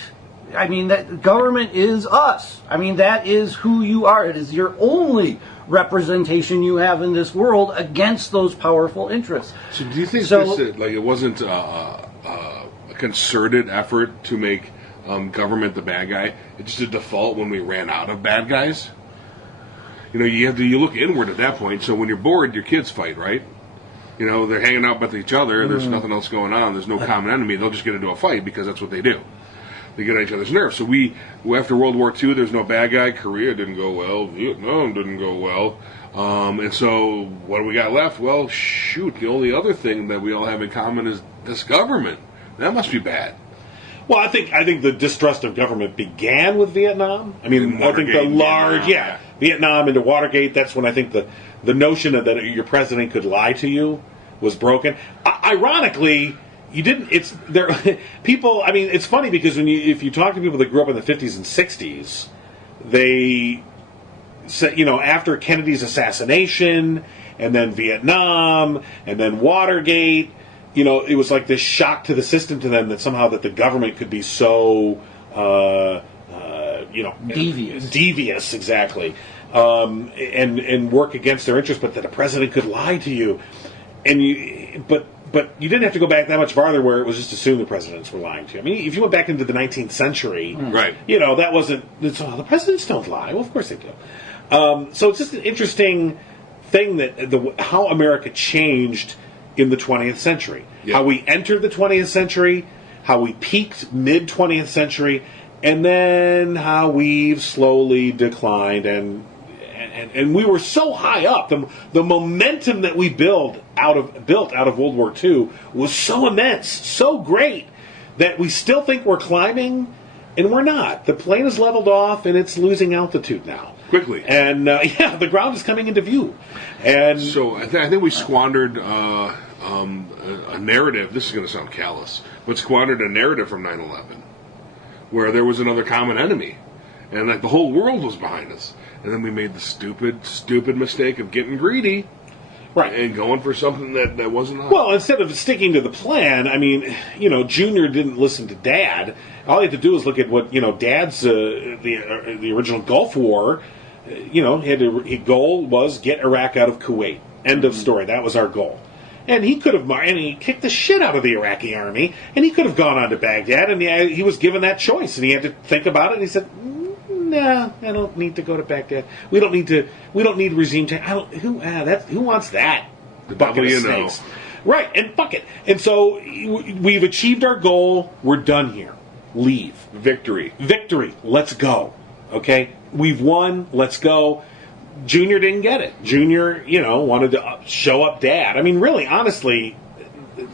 I mean, that government is us. I mean, that is who you are. It is your only representation you have in this world against those powerful interests. So do you think it wasn't a concerted effort to make government the bad guy? It's just a default when we ran out of bad guys? You look inward at that point. So when you're bored, your kids fight, right? They're hanging out with each other. There's nothing else going on. There's no common enemy. They'll just get into a fight because that's what they do. They get on each other's nerves. So after World War II, there's no bad guy. Korea didn't go well. Vietnam didn't go well. And so what do we got left? Well, shoot, the only other thing that we all have in common is this government. That must be bad. Well, I think the distrust of government began with Vietnam. I mean, I think the large, Vietnam into Watergate. That's when I think the notion that your president could lie to you was broken. Ironically, you didn't. It's there. People. I mean, it's funny because if you talk to people that grew up in the 50s and 60s, they said, after Kennedy's assassination, and then Vietnam, and then Watergate. It was like this shock to the system to them that somehow that the government could be so, devious, exactly, and work against their interests, but that a president could lie to you, but you didn't have to go back that much farther where it was just assumed the presidents were lying to you. I mean, if you went back into the 19th century, right? That wasn't. The presidents don't lie. Well, of course they do. So it's just an interesting thing that how America changed in the 20th century. Yep. How we entered the 20th century, how we peaked mid-20th century, and then how we've slowly declined and we were so high up. The momentum that we built out of World War II was so immense, so great, that we still think we're climbing, and we're not. The plane is leveled off, and it's losing altitude now. Quickly. And, the ground is coming into view. And so I think we squandered a narrative. This is going to sound callous, but squandered a narrative from 9/11, where there was another common enemy, and the whole world was behind us. And then we made the stupid mistake of getting greedy, right, and going for something that wasn't us. Well, instead of sticking to the plan, I mean, Junior didn't listen to Dad. All you had to do is look at what Dad's the original Gulf War. his goal was get Iraq out of Kuwait. End of story. That was our goal. And he could have, and he kicked the shit out of the Iraqi army, and he could have gone on to Baghdad, and he was given that choice, and he had to think about it, and he said, "Nah, I don't need to go to Baghdad. We don't need regime change. Who wants that? The bucket devil of you know." snakes." Right, and fuck it. And so we've achieved our goal. We're done here. Leave. Victory. Let's go. Okay? We've won. Let's go. Junior didn't get it. Junior, wanted to show up dad. I mean, really, honestly, a lot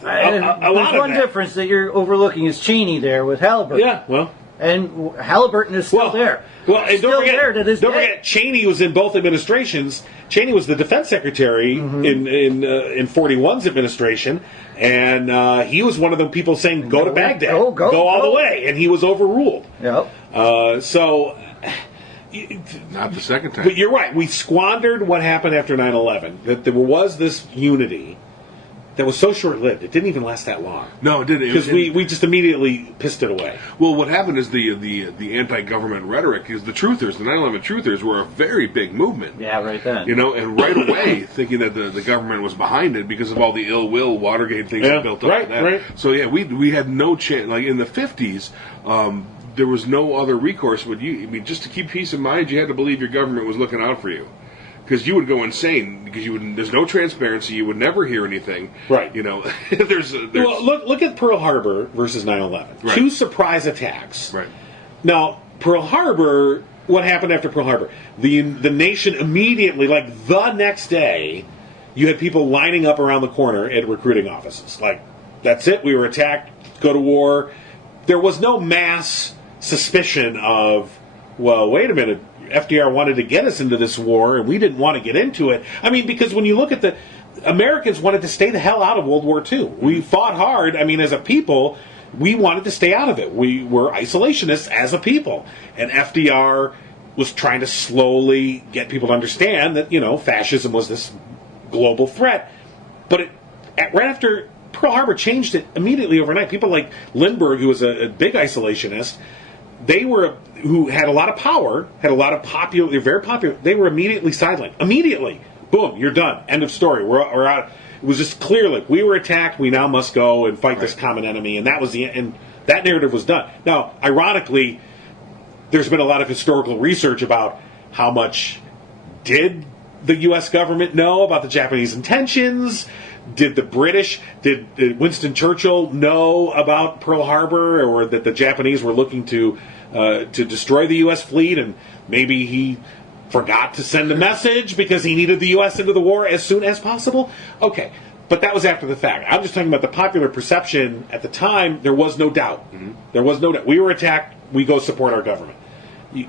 There's of one that. difference that you're overlooking is Cheney there with Halliburton. Yeah, well. And Halliburton is still there. Well, and still don't forget, there to this day. Cheney was in both administrations. Cheney was the defense secretary in 41's administration, and he was one of the people saying, "Go to Baghdad, go all the way," and he was overruled. Yep. Not the second time. But you're right. We squandered what happened after 9/11. That there was this unity that was so short-lived. It didn't even last that long. No, it didn't. Because we just immediately pissed it away. Well, what happened is the anti-government rhetoric is the truthers. The 9/11 truthers were a very big movement. Yeah, right then. And right away thinking that the government was behind it because of all the ill will Watergate things that built up. Right, to that. right. So yeah, we had no chance. Like in the 50s, there was no other recourse. But just to keep peace in mind, you had to believe your government was looking out for you. Because you would go insane because there's no transparency. You would never hear anything. Right. There's Well, look at Pearl Harbor versus 9/11. Right. 2 surprise attacks. right. Now, Pearl Harbor, what happened after Pearl Harbor? The nation immediately, like the next day, you had people lining up around the corner at recruiting offices. Like, that's it, we were attacked, go to war. There was no mass suspicion of, well, wait a minute, FDR wanted to get us into this war and we didn't want to get into it. I mean, because when you look at Americans wanted to stay the hell out of World War II. We fought hard. I mean, as a people, we wanted to stay out of it. We were isolationists as a people. And FDR was trying to slowly get people to understand that, fascism was this global threat. But right after Pearl Harbor changed it immediately overnight. People like Lindbergh, who was a big isolationist, who had a lot of power, they're very popular, they were immediately sidelined. Immediately. Boom, you're done. End of story. We're out. It was just clear, like, we were attacked, we now must go and fight this common enemy, and that narrative was done. Now, ironically, there's been a lot of historical research about how much did the U.S. government know about the Japanese intentions. Did Winston Churchill know about Pearl Harbor, or that the Japanese were looking to destroy the U.S. fleet, and maybe he forgot to send a message because he needed the U.S. into the war as soon as possible? Okay, but that was after the fact. I'm just talking about the popular perception at the time. There was no doubt. Mm-hmm. There was no doubt. We were attacked. We go support our government.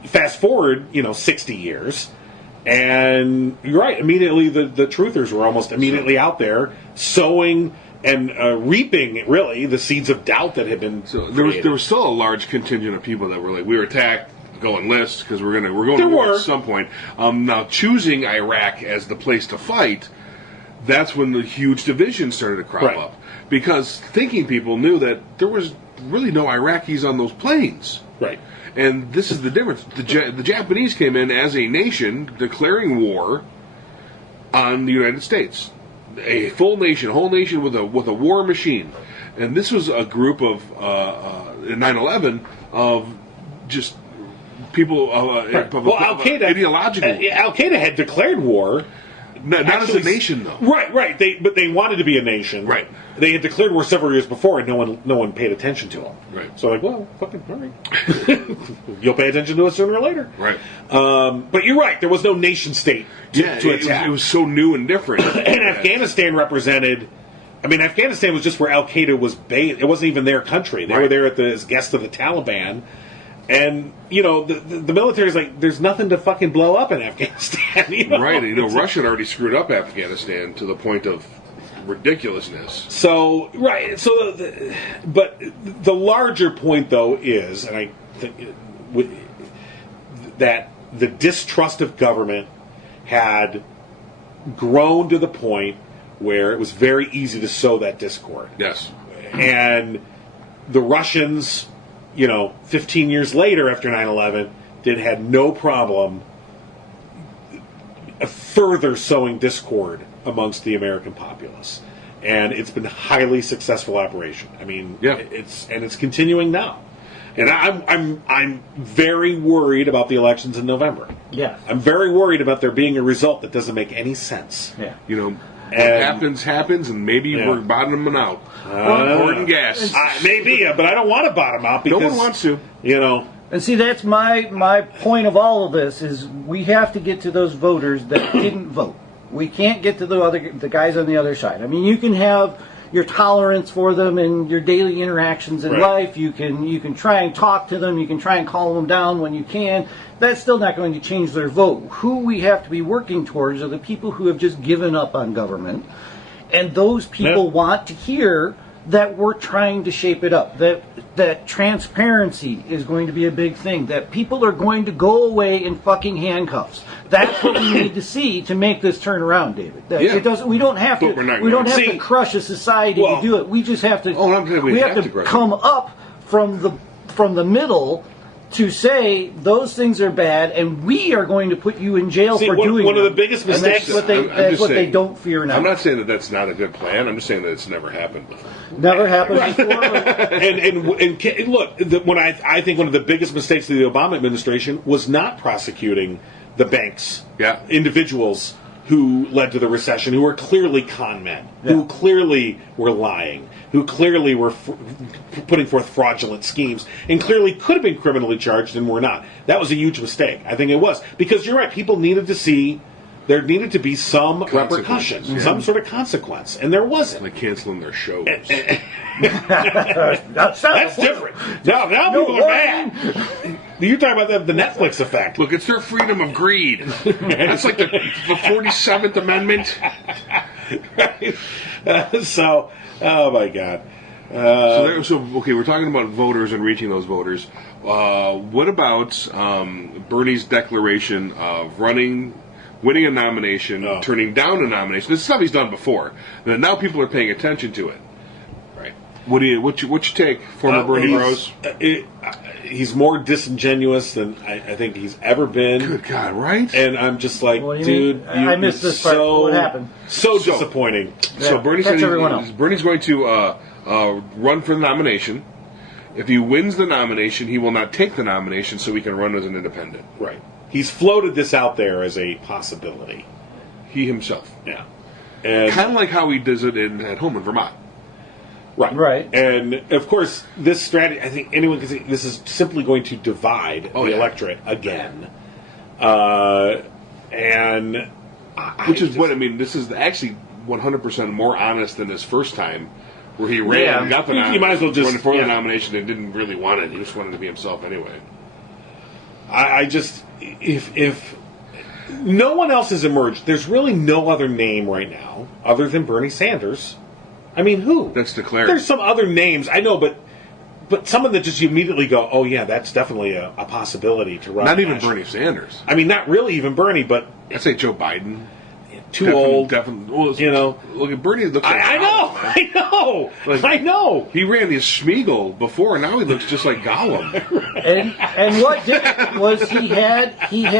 Fast forward, 60 years. And you're right. Immediately, the truthers were almost immediately out there sowing and reaping, really, the seeds of doubt that had been. So there was still a large contingent of people that were like, we were attacked, go enlist because we're going to war at some point. Now, choosing Iraq as the place to fight, that's when the huge divisions started to crop up, because thinking people knew that there was really no Iraqis on those planes. Right. And this is the difference. The Japanese came in as a nation declaring war on the United States. A full nation, whole nation with a war machine. And this was a group of, in 9/11, of just people Al-Qaeda, ideological. Al-Qaeda had declared war. Not as a nation, though. Right. But they wanted to be a nation. Right. They had declared war several years before, and no one paid attention to them. Right. So all right. You'll pay attention to us sooner or later. Right. But you're right. There was no nation state to attack. It was so new and different. And Afghanistan represented. I mean, Afghanistan was just where Al Qaeda was based. It wasn't even their country. They were there as guests of the Taliban. And, the military's like, there's nothing to fucking blow up in Afghanistan. Right. Russia had already screwed up Afghanistan to the point of ridiculousness. So, right. So, but the larger point, though, is, and I think that the distrust of government had grown to the point where it was very easy to sow that discord. Yes. And the Russians, 15 years later after 9/11, had no problem further sowing discord amongst the American populace. And it's been a highly successful operation. I mean, Yeah. it's continuing now. And I'm very worried about the elections in November. Yes. I'm very worried about there being a result that doesn't make any sense. Yeah. You know, what And- happens, and maybe Yeah. we're bottoming out. Pouring gas. Maybe, but I don't want to bottom out because No one wants to. You know, And see, that's my point of all of this is we have to get to those voters that didn't vote. We can't get to the guys on the other side. I mean, you can have your tolerance for them and your daily interactions in Right. life. You can try and talk to them. You can try and calm them down when you can. That's still not going to change their vote. Who we have to be working towards are the people who have just given up on government, and those people Yeah. want to hear that we're trying to shape it up, that transparency is going to be a big thing, that people are going to go away in fucking handcuffs. That's what we need to see to make this turn around, David. That Yeah. it doesn't. We don't have But to. we're not We don't gonna. have to See, crush a society well- to do it. We just have to. Oh, I'm saying we have to crush it. come up from the middle to say those things are bad, and we are going to put you in jail See, for doing one of the them. biggest And mistakes- That's what they. I'm That's just what they saying- don't fear now. I'm not saying that that's not a good plan. I'm just saying that it's never happened before. Never happened before. and look, when I think one of the biggest mistakes of the Obama administration was not prosecuting the banks, Yeah. individuals who led to the recession, who were clearly con men, who clearly were lying, who clearly were putting forth fraudulent schemes, and clearly could have been criminally charged and were not. That was a huge mistake. I think it was. Because you're right, people needed to see, there needed to be some repercussion, Yeah. some sort of consequence, and there wasn't. Like canceling their shows. That's different. Now people are mad. You're talking about the Netflix effect. Look, it's their freedom of greed. That's like the 47th Amendment. So, oh my God. So okay, we're talking about voters and reaching those voters. What about Bernie's declaration of winning a nomination, Oh. turning down a nomination? This is stuff he's done before. And now people are paying attention to it. Right. What's your take, former Bernie Bros? He's more disingenuous than I think he's ever been. Good God, right? And I'm just like, What do you dude, mean? I missed this part. What happened? So disappointing. So Yeah, Bernie catch said everyone else. Bernie's going to run for the nomination. If he wins the nomination, he will not take the nomination, so he can run as an independent. Right. He's floated this out there as a possibility. He himself, Yeah. And kind of like how he does it at home in Vermont. Right. And of course, this strategy, I think anyone can see, this is simply going to divide Oh, the yeah. electorate again. And Which is what I mean. This is actually 100% more honest than his first time, where he ran Yeah. and got the You might as well just- running for yeah. the nomination and didn't really want it. He just wanted to be himself anyway. I just, if no one else has emerged, there's really no other name right now other than Bernie Sanders. I mean, who? That's declared. There's some other names, I know, but someone that just you immediately go, oh yeah, that's definitely a possibility to run. Not even nationally. Bernie Sanders. I mean, not really even Bernie, but I'd say Joe Biden. too old. Definitely. Well, you know. Look at Bernie. Looks like I know, Gollum, man. I know, Like- I know. He ran his Schmiegel before, and now he looks just like Gollum. And what did was he had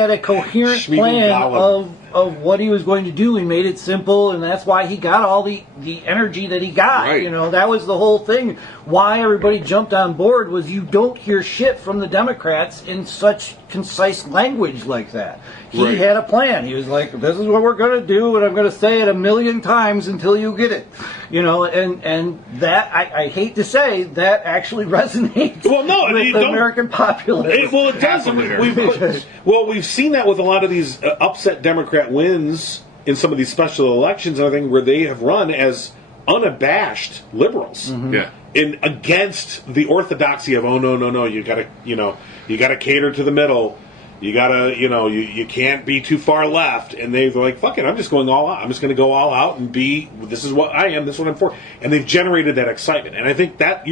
a coherent Schmiegel plan Gollum. of what he was going to do. He made it simple, and that's why he got all the energy that he got. Right. You know, that was the whole thing. Why everybody jumped on board was you don't hear shit from the Democrats in such concise language like that. He Right. had a plan. He was like, "This is what we're going to do, and I'm going to say it 1,000,000 times until you get it." You know, and that I hate to say that actually resonates. Well, no, with you the don't- American populace. It does. Happily We've seen that with a lot of these upset Democrat wins in some of these special elections and everything, where they have run as unabashed liberals. Yeah. In against the orthodoxy of no, you gotta cater to the middle. You gotta, you can't be too far left. And they're like, fuck it, I'm just going all out. I'm just going to go all out and this is what I am, this is what I'm for. And they've generated that excitement. And I think that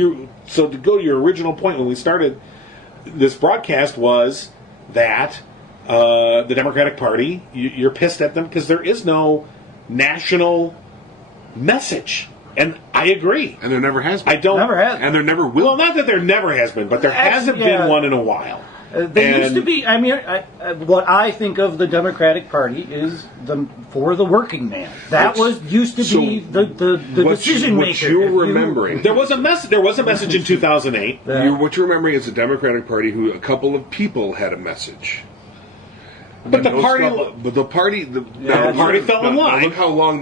so to go to your original point when we started this broadcast was that the Democratic Party, you're pissed at them because there is no national message. And I agree. And there never has been. I don't. Never has. And there never will. Well, not that there never has been, but there hasn't Actually, yeah. been one in a while. They used to be. I mean, what I think of the Democratic Party is for the working man. That used to be the decision maker. What you're remembering. There was a message in 2008. What you're remembering is the Democratic Party, who a couple of people had a message. But the party fell in line. Look how long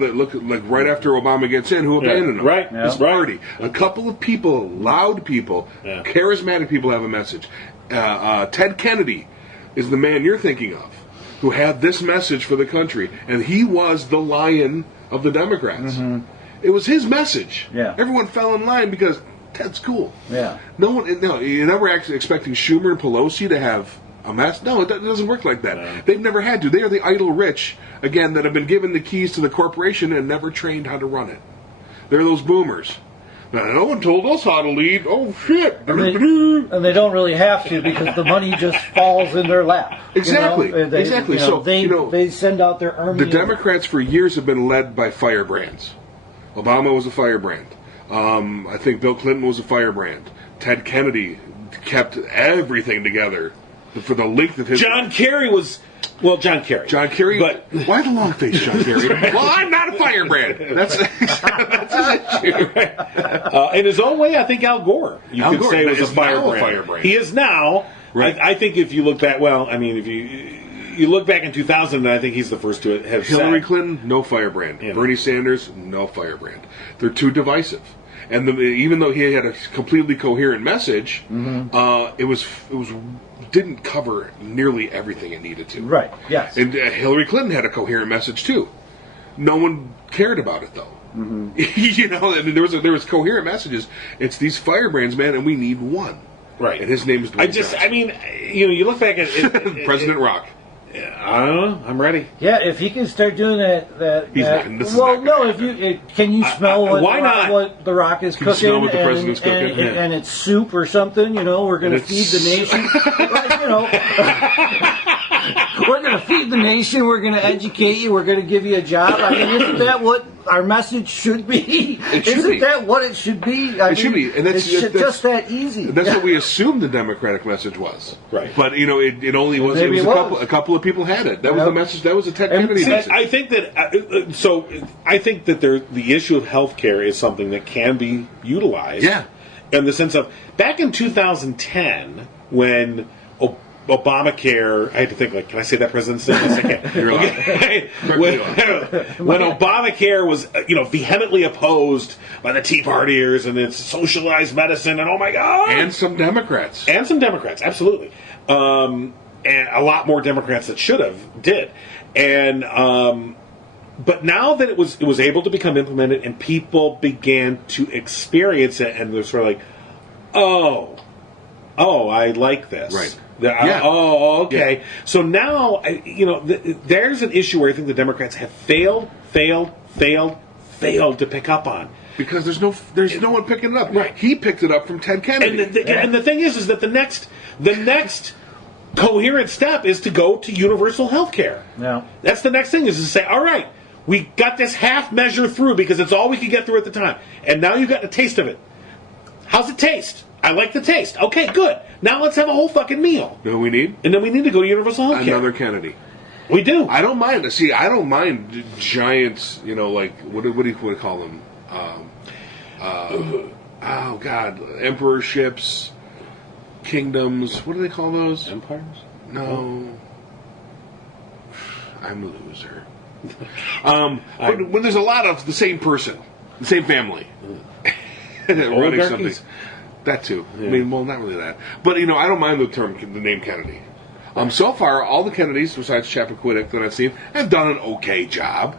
like right after Obama gets in, who abandoned him? Right. Yeah. This party. A couple of people, loud people, charismatic people have a message. Ted Kennedy is the man you're thinking of, who had this message for the country, and he was the lion of the Democrats. Mm-hmm. It was his message. Yeah. Everyone fell in line because Ted's cool. Yeah. No, you're never actually expecting Schumer and Pelosi to have a mess. No, it doesn't work like that. No. They've never had to. They are the idle rich, again, that have been given the keys to the corporation and never trained how to run it. They're those boomers. Now, no one told us how to lead. Oh, shit. And they don't really have to because the money just falls in their lap. Exactly. You know? Exactly. You know, So, they send out their army. The Democrats for years have been led by firebrands. Obama was a firebrand. I think Bill Clinton was a firebrand. Ted Kennedy kept everything together for the length of his John life. Kerry was... Well, John Kerry. John Kerry? But why the long face, John Kerry? Well, I'm not a firebrand. That's his issue. in his own way, I think Al Gore, Al could Gore say, was a is now a firebrand. firebrand. He is now. Right. I think if you look back, if you look back in 2000, I think he's the first to have Hillary said, Clinton, no firebrand. Yeah. Bernie Sanders, no firebrand. They're too divisive. And even though he had a completely coherent message, it was didn't cover nearly everything it needed to. Right. Yes. And Hillary Clinton had a coherent message too. No one cared about it though. You know, and there was coherent messages. It's these firebrands, man, and we need one. Right. And his name is Dwayne Johnson. You look back at President Rock. I don't know. I'm ready. Yeah, if he can start doing that. He's not. This is Well, not no. Can you smell why not? what the Rock is Can you cooking? smell what the president's cooking? Yeah. And it's soup or something. You know, we're going to And feed the it's- nation. You know, we're going to feed the nation. We're going to educate you. We're going to give you a job. I mean, isn't that what our message should be? It should Isn't be. that what it should be? It should be, and that's- it's that's- just that easy. That's what we assumed the Democratic message was. Right. But it only was. Maybe It was it a was. couple. A couple of people had it. That was Yep. the message. That was a Ted And Kennedy see, message. I think that the issue of healthcare is something that can be utilized. Yeah. In the sense of back in 2010 when Obamacare, I had to think like, can I say that president's name? Yes, I can. You're allowed. Okay. when Obamacare was vehemently opposed by the Tea Partiers and it's socialized medicine and oh my god, And some Democrats. and some Democrats, absolutely, and a lot more Democrats that should have did, and but now that it was able to become implemented and people began to experience it, and they're sort of like, oh, I like this, Right. Yeah. Oh, okay. Yeah. So now, there's an issue where I think the Democrats have failed to pick up on. Because there's no one picking it up. Right. He picked it up from Ted Kennedy. And the thing is that the next coherent step is to go to universal health care. Yeah. That's the next thing, is to say, all right, we got this half measure through because it's all we could get through at the time. And now you've got a taste of it. How's it taste? I like the taste. Okay, good. Now let's have a whole fucking meal. You know what we need? And then we need to go to universal health care. Another Kennedy. We do. I don't mind. See, I don't mind giants. Like what do you call them? Oh God, emperorships, kingdoms. What do they call those? Empires? No, I'm a loser. But when there's a lot of the same person, the same family, running Oligarchies? something. That too. Yeah. I mean, well, not really that. But I don't mind the name Kennedy. So far, all the Kennedys, besides Chappaquiddick that I've seen, have done an okay job.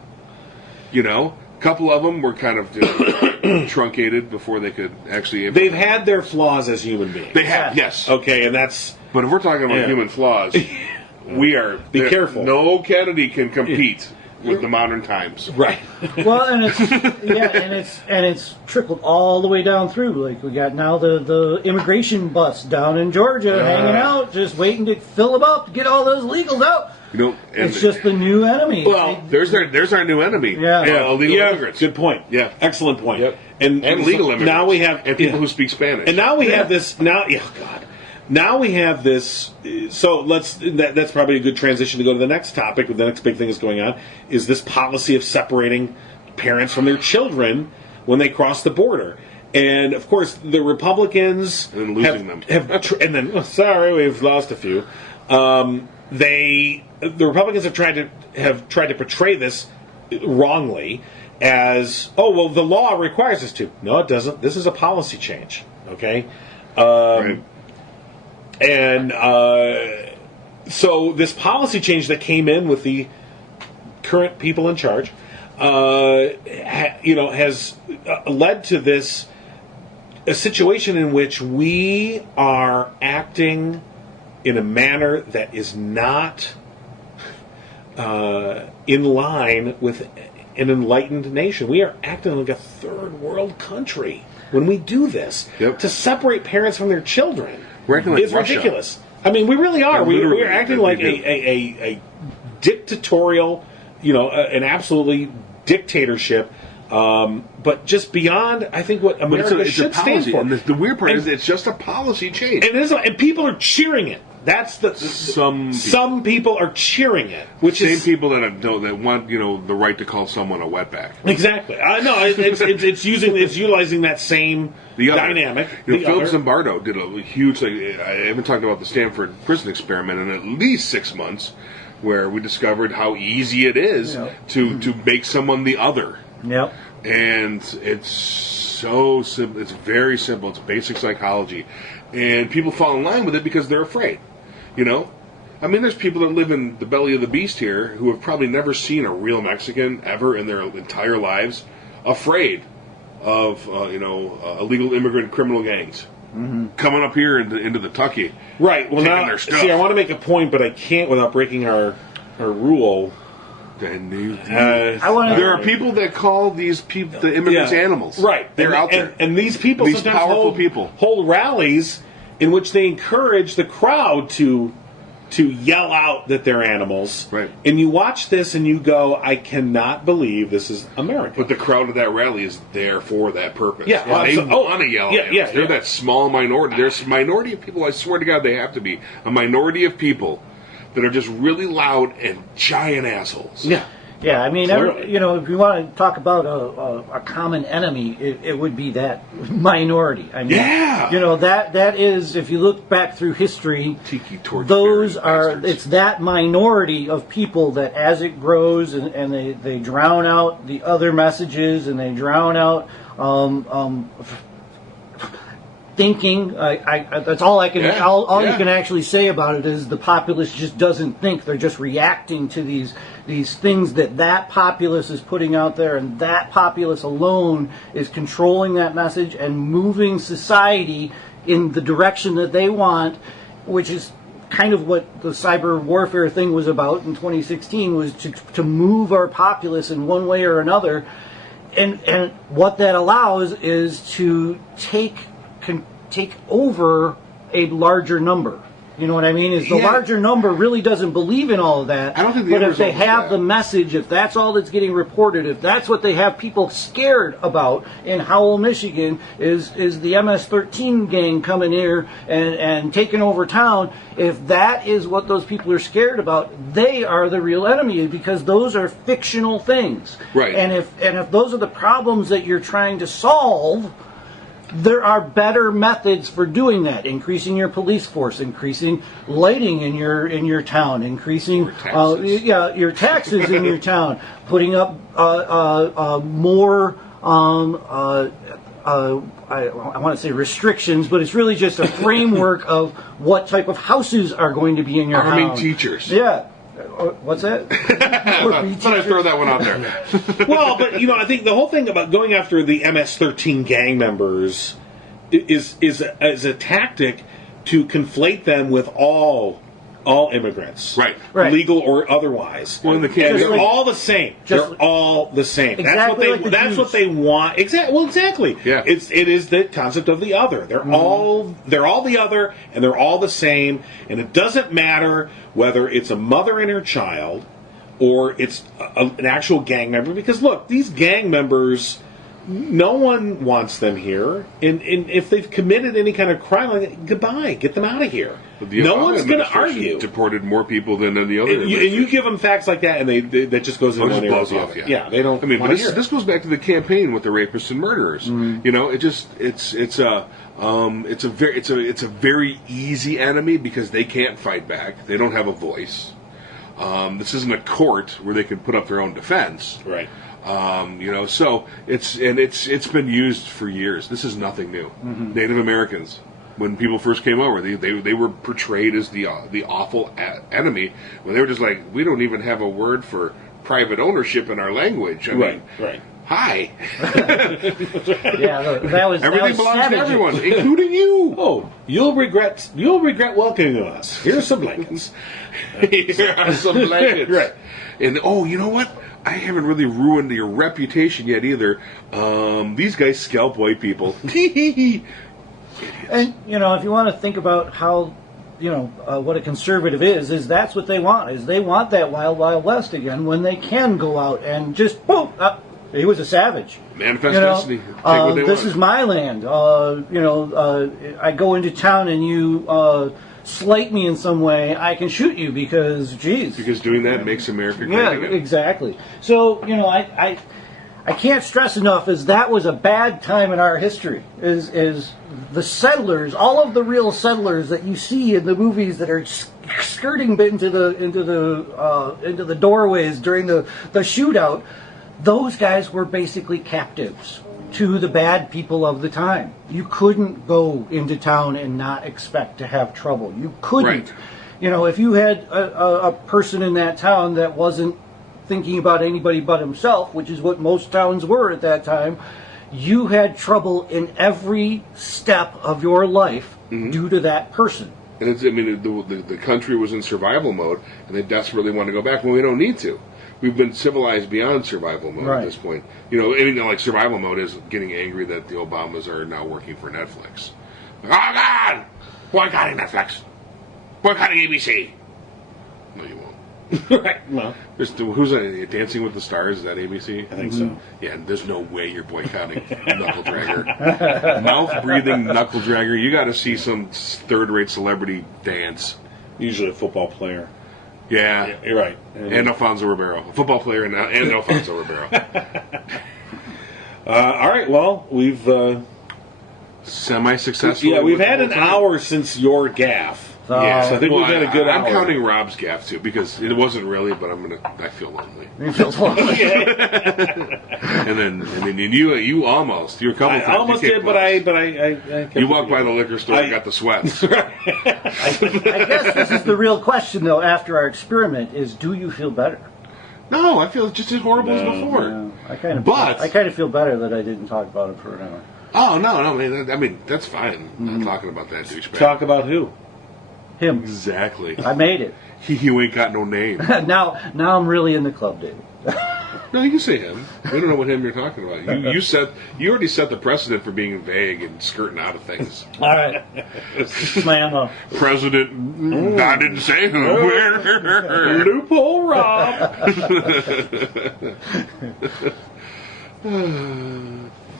A couple of them were kind of truncated before they could actually. They've had their flaws as human beings. They have, yes. Okay, and that's... But if we're talking about Yeah. human flaws, we are. Be careful. No Kennedy can compete with the modern times. Right. Well, and it's trickled all the way down through. Like we got now the immigration bus down in Georgia hanging out, just waiting to fill them up to get all those illegals out. And It's just the new enemy. Well, there's our new enemy. Yeah. Illegal immigrants. Good point. Yeah. Excellent point. Yep. And And legal immigrants. Now we have... and people who speak Spanish. And now we have this... Oh, God. now we have this. So that's probably a good transition to go to the next topic. The next big thing that's going on is this policy of separating parents from their children when they cross the border. And of course, the Republicans And losing them. and then sorry, we've lost a few. The Republicans have tried to portray this wrongly as, oh well, the law requires us to. No, it doesn't. This is a policy change. Okay, Right. and so this policy change that came in with the current people in charge, has led to a situation in which we are acting in a manner that is not in line with an enlightened nation. We are acting like a third world country when we do this. Yep. To separate parents from their children We're acting like is Russia. ridiculous. I mean, we really are. Yeah, literally, We're acting we like do. a dictatorial, an absolutely dictatorship. But just beyond, I think, what But America it's a should stand policy. for. And the weird part And- is it's just a policy change. and people are cheering it. That's the Some people are cheering it, which Same is people that want the right to call someone a wetback. exactly. I know it's utilizing that same The other. dynamic. Philip other. Zimbardo did a huge. I haven't talked about the Stanford prison experiment in at least 6 months, where we discovered how easy it is to make someone the other. Yep. And it's so simple. It's very simple. It's basic psychology, and people fall in line with it because they're afraid. I mean, there's people that live in the belly of the beast here who have probably never seen a real Mexican ever in their entire lives, afraid of illegal immigrant criminal gangs coming up here into the Tucky. Right. Well, taking now, their stuff. see, I want to make a point, but I can't without breaking our rule. And I want there are people that call these people the immigrants animals. Right. They're and, out there. And these people These sometimes powerful people. hold rallies in which they encourage the crowd to yell out that they're animals. Right. And you watch this and you go, I cannot believe this is America. But the crowd at that rally is there for that purpose. Yeah, well, they so- want to yell. yeah, at yeah, us. They're yeah. that small minority. There's a minority of people. I swear to God, they have to be a minority of people that are just really loud and giant assholes. yeah. Yeah, I mean, Clearly. if you want to talk about a common enemy, it would be that minority. I mean, Yeah. that is, if you look back through history, Tiki torch those bearing are, bastards. it's that minority of people that as it grows and they drown out the other messages and they drown out thinking. That's all I can. Yeah, All yeah. you can actually say about it is the populace just doesn't think. They're just reacting to these things that populace is putting out there, and that populace alone is controlling that message and moving society in the direction that they want, which is kind of what the cyber warfare thing was about in 2016, was to move our populace in one way or another. And what that allows is to take over a larger number. You know what I mean? Is the Yeah. larger number really doesn't believe in all of that. I don't think the but end if they result is have that. the message, if that's all that's getting reported, if that's what they have people scared about in Howell, Michigan, is the MS-13 gang coming here and taking over town, if that is what those people are scared about, they are the real enemy, because those are fictional things. Right. And if those are the problems that you're trying to solve, there are better methods for doing that. Increasing your police force, increasing lighting in your town, increasing taxes. your taxes in your town, putting up more. I want to say restrictions, but it's really just a framework of what type of houses are going to be in your Arming town. teachers. Yeah. What's that? Thought I'd throw that one out there. Well, but I think the whole thing about going after the MS-13 gang members is a tactic to conflate them with all immigrants, Right. legal or otherwise. Well, in the case- and Just they're like- all the same. just- They're all the same. Exactly like the That's Jews. what they want. Exactly. Well, exactly. Yeah. It is the concept of the other. They're all the other, and they're all the same. And it doesn't matter whether it's a mother and her child, or it's an actual gang member. Because look, these gang members, no one wants them here. And if they've committed any kind of crime, like goodbye, get them out of here. The No Obama one's going to administration argue. Deported more people than any other. And you give them facts like that, and they that just goes in It one just ear or blows the off. other. Yeah, they don't. I mean, but wanna hear it. this goes back to the campaign with the rapists and murderers. You know, it's a very easy enemy because they can't fight back. They don't have a voice. This isn't a court where they can put up their own defense. Right. You know, so it's been used for years. This is nothing new. Native Americans, when people first came over, they were portrayed as the awful enemy. When they were just like, we don't even have a word for private ownership in our language. I mean, Right. hi, Yeah, that was everything that was belongs savage. to everyone, including you. Oh, you'll regret welcoming us. Here's some blankets. Here are some blankets. Right. And you know what? I haven't really ruined your reputation yet either. These guys scalp white people. And if you want to think about how, what a conservative is that's what they want. Is they want that wild, wild west again when they can go out and just boom. He was a savage. Manifest destiny. Take what they this want. is my land. I go into town and you slight me in some way. I can shoot you because, geez. Because doing that makes America great Yeah, again. exactly. So I can't stress enough is that was a bad time in our history. Is the settlers, all of the real settlers that you see in the movies that are skirting into the doorways during the shootout, those guys were basically captives to the bad people of the time. You couldn't go into town and not expect to have trouble. You couldn't. Right. If you had a person in that town that wasn't thinking about anybody but himself, which is what most towns were at that time, you had trouble in every step of your life due to that person. And the country was in survival mode, and they desperately want to go back when we don't need to. We've been civilized beyond survival mode at this point. Like survival mode is getting angry that the Obamas are now working for Netflix. Oh God, boycotting Netflix, boycotting ABC. No, you won't. Right. Well, Who's Dancing with the Stars? Is that ABC? I think so. Yeah, and there's no way you're boycotting Knuckle Dragger. Mouth breathing Knuckle Dragger. You got to see some third-rate celebrity dance. Usually a football player. Yeah. You're right. And Alfonso Ribeiro, a football player, and Alfonso Ribeiro. All right. Well, we've Semi-successful. we've had an hour since your gaffe. Yeah, So I think we've had a good I'm hour. counting Rob's gaff too because it wasn't really, but I feel lonely. And then you almost you're a couple I times. almost You came did, but I kept You walked it by the together. liquor store and got the sweats. I guess this is the real question, though, after our experiment, is do you feel better? No, I feel just as horrible as before. No, I kind of feel better that I didn't talk about it for an hour. Oh no, man. That's fine. I'm not talking about that douchebag. Talk about who? Him. Exactly. I made it. You ain't got no name. Now I'm really in the club, David. No, you can say him. We don't know what him you're talking about. You already set the precedent for being vague and skirting out of things. All right. Slam. President, I didn't say who. Loophole Rob.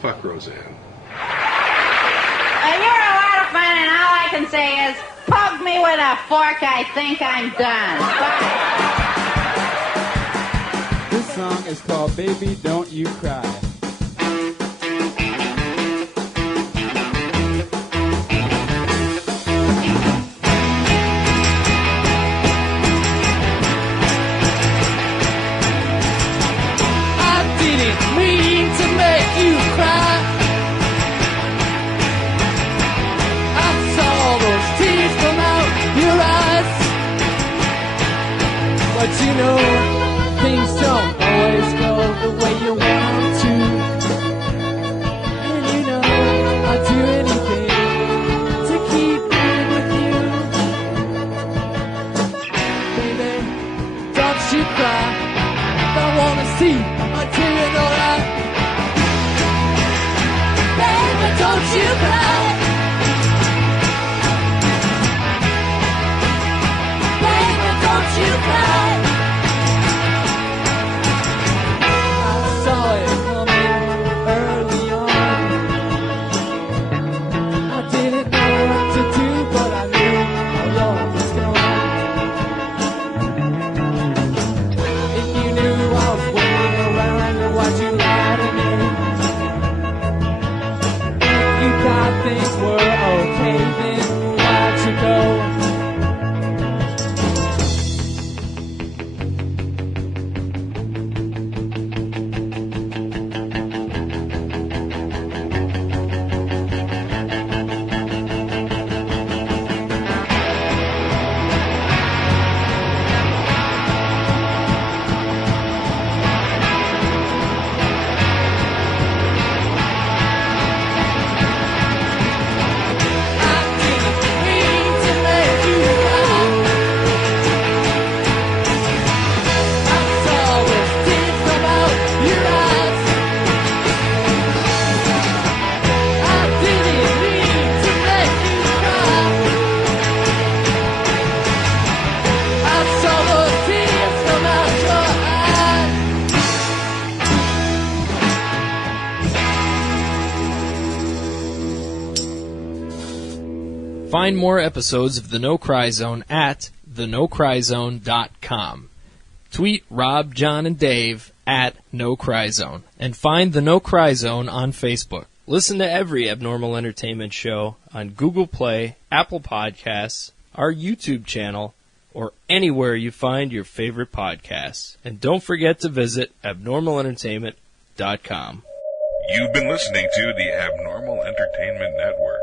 Fuck Roseanne. You're a lot of fun, and all I can say is, poke me with a fork, I think I'm done. Bye. This song is called Baby Don't You Cry. I didn't mean to make you cry. I saw those tears come out your eyes. But you know, things don't always go the way you want them to. And you know, I'd do anything to keep being with you. Baby, don't you cry. Don't wanna see a tear in your eye. Baby, don't you cry. Baby, don't you cry. I saw it coming early Find more episodes of The No Cry Zone at thenocryzone.com. Tweet Rob, John, and Dave at No Cry Zone. And find The No Cry Zone on Facebook. Listen to every Abnormal Entertainment show on Google Play, Apple Podcasts, our YouTube channel, or anywhere you find your favorite podcasts. And don't forget to visit abnormalentertainment.com. You've been listening to the Abnormal Entertainment Network.